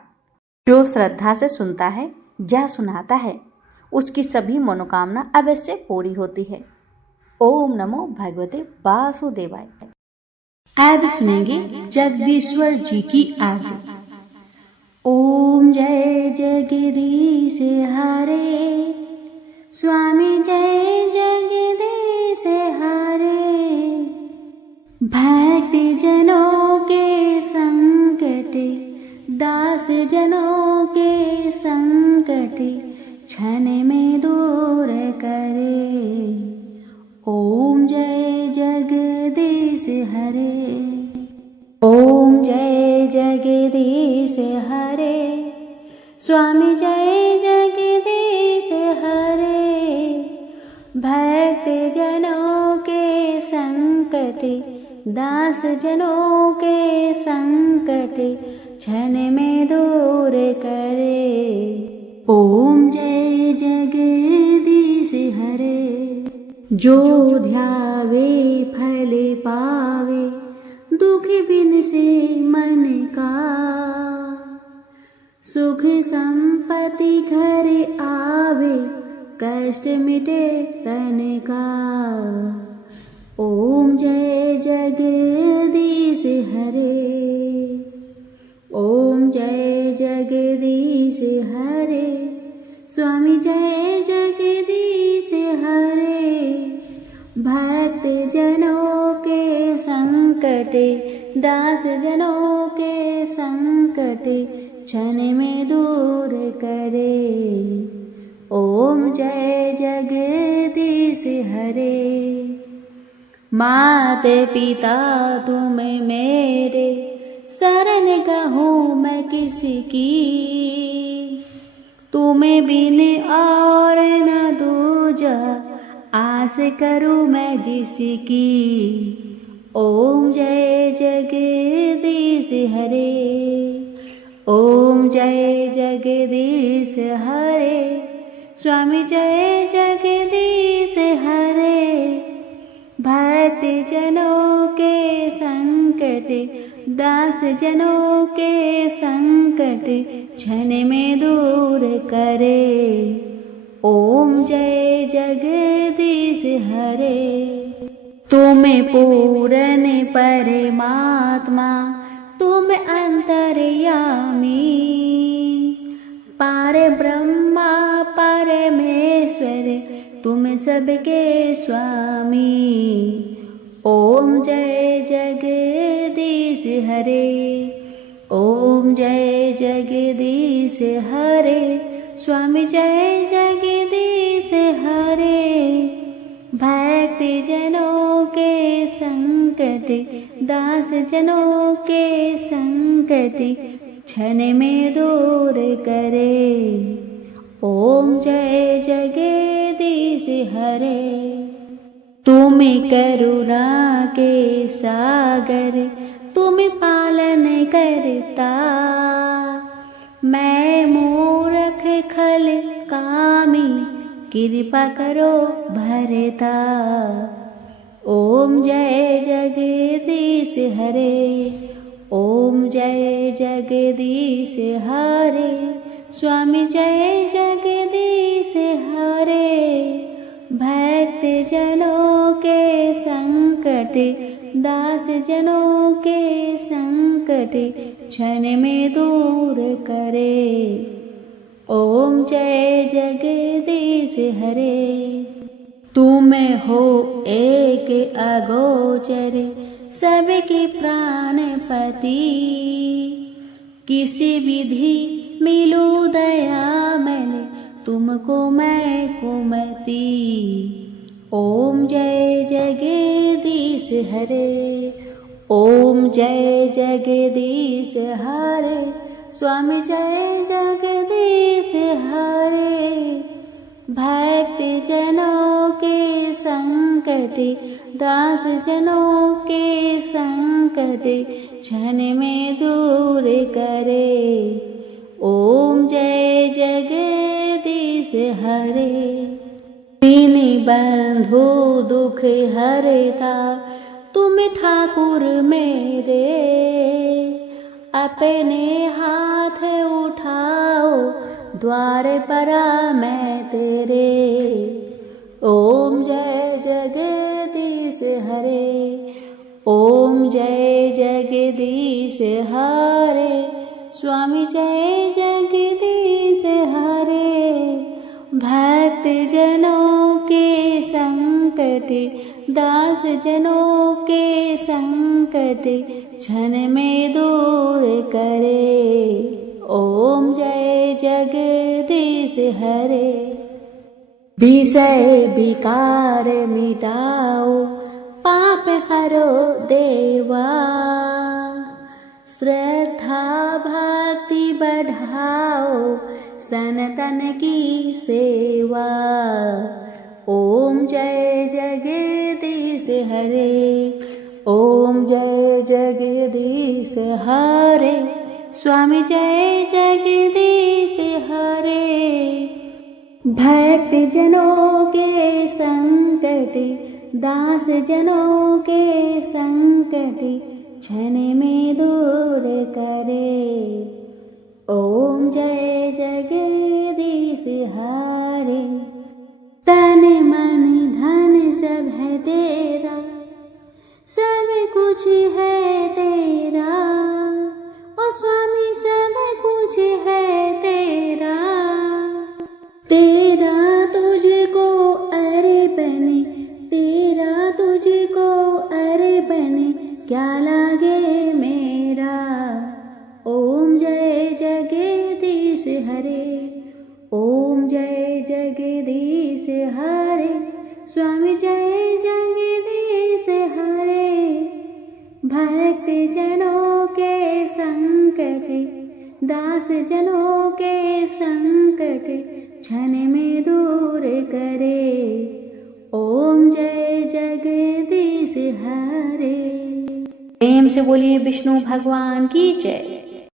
जो श्रद्धा से सुनता है या सुनाता है उसकी सभी मनोकामना अवश्य पूरी होती है। ओम नमो भगवते वासुदेवाय। अब सुनेंगे जगदीश्वर जी की आरती। ओम जय जगदीश हरे, स्वामी जय जगदीश हरे। भक्ति जनों के संकट, दास जनों के संकट क्षण में दूर करे। ओम जय जगदीश हरे, ओम जय जगदीश हरे, स्वामी जय जगदीश हरे। भक्त जनों के संकट, दास जनों के संकट क्षण में दूर करे। ओम जय जगदीश हरे। जो ध्यावे फल पावे, दुख बिन से मन का। सुख संपत्ति घर आवे, कष्ट मिटे तन का। ओम जय जगदीश हरे, ओम जय जगदीश हरे, स्वामी जय जगदीश हरे। भक्त जनों के संकट, दास जनों के संकट क्षण में दूर करे। ओम जय जगदीश हरे। मात पिता तुम मेरे, शरण कहूँ मैं किसकी। तुम्हें बिन और न दूजा, आस करूँ मैं जिसकी। ओम जय जगदीश हरे, ओम जय जगदीश हरे, स्वामी जय जगदीश हरे। भक्त जनों के संकट, दास जनों के संकट क्षण में दूर करे। ओम जय जगदीश हरे। तुम पूर्ण परमात्मा, तुम अंतर्यामी। पार ब्रह्मा परमेश्वर, तुम सबके स्वामी। ओम जय जगदीश हरे, ओम जय जगदीश हरे, स्वामी जय जगदीश हरे। भक्ति जनों के संकट, दास जनों के संकट क्षण में दूर करे। ओम जय जगदीश हरे। तुम करुणा के सागर, तुम पालन करता, मैं मूर्ख खल कामी कृपा करो भरता। ओम जय जगदीश हरे। ओम जय जगदीश हरे। स्वामी जय जगदीश हरे। भक्त जनों के संकट, दास जनों के संकट क्षण में दूर करे। ओम जय जगदीश हरे। तुम हो एक अगोचर, सबके प्राणपति, किसी विधि मिलूं दयामय, तुमको मैं कुमति। ओम जय जगदीश हरे। ओम जय जगदीश हरे। स्वामी जय जगदीश हरे। भक्त जनों के संकट, दास जनों के संकट क्षण में दूर करे। ओम जय जगदीश हरे। दीन बंधु दुख हरता, तुम ठाकुर मेरे, अपने हाथ उठाओ द्वार पर मैं तेरे। ओम जय जगदीश हरे। ओम जय जगदीश हरे। स्वामी जय जगदीश हरे। भक्त जनों के संकट, दास जनों के संकट क्षण में दूर करे। ओम जय जगदीश हरे। विषय विकार मिटाओ, पाप हरो देवा, श्रद्धा भक्ति बढ़ाओ, सनातन की सेवा। ओम जय जगदीश हरे। ओम जय जगदीश हरे। स्वामी जय जगदीश हरे। भक्त जनों के संकट, दास जनों के संकट क्षण में दूर करे। ओम जय जगदीश हरे। तन मन धन सब है तेरा, सब कुछ है तेरा। ओ स्वामी सब कुछ है तेरा। तेरा तुझको अर्पण, तेरा तुझको अर्पण क्या लागे मेरा। ओम जय जगदीश हरे। ओम जय जगदीश हरे। स्वामी जय जगदीश हरे। भक्त जनों के संकट, दास जनों के संकट क्षण में दूर करे। ओम जय जगदीश हरे। प्रेम से बोलिए विष्णु भगवान की जय।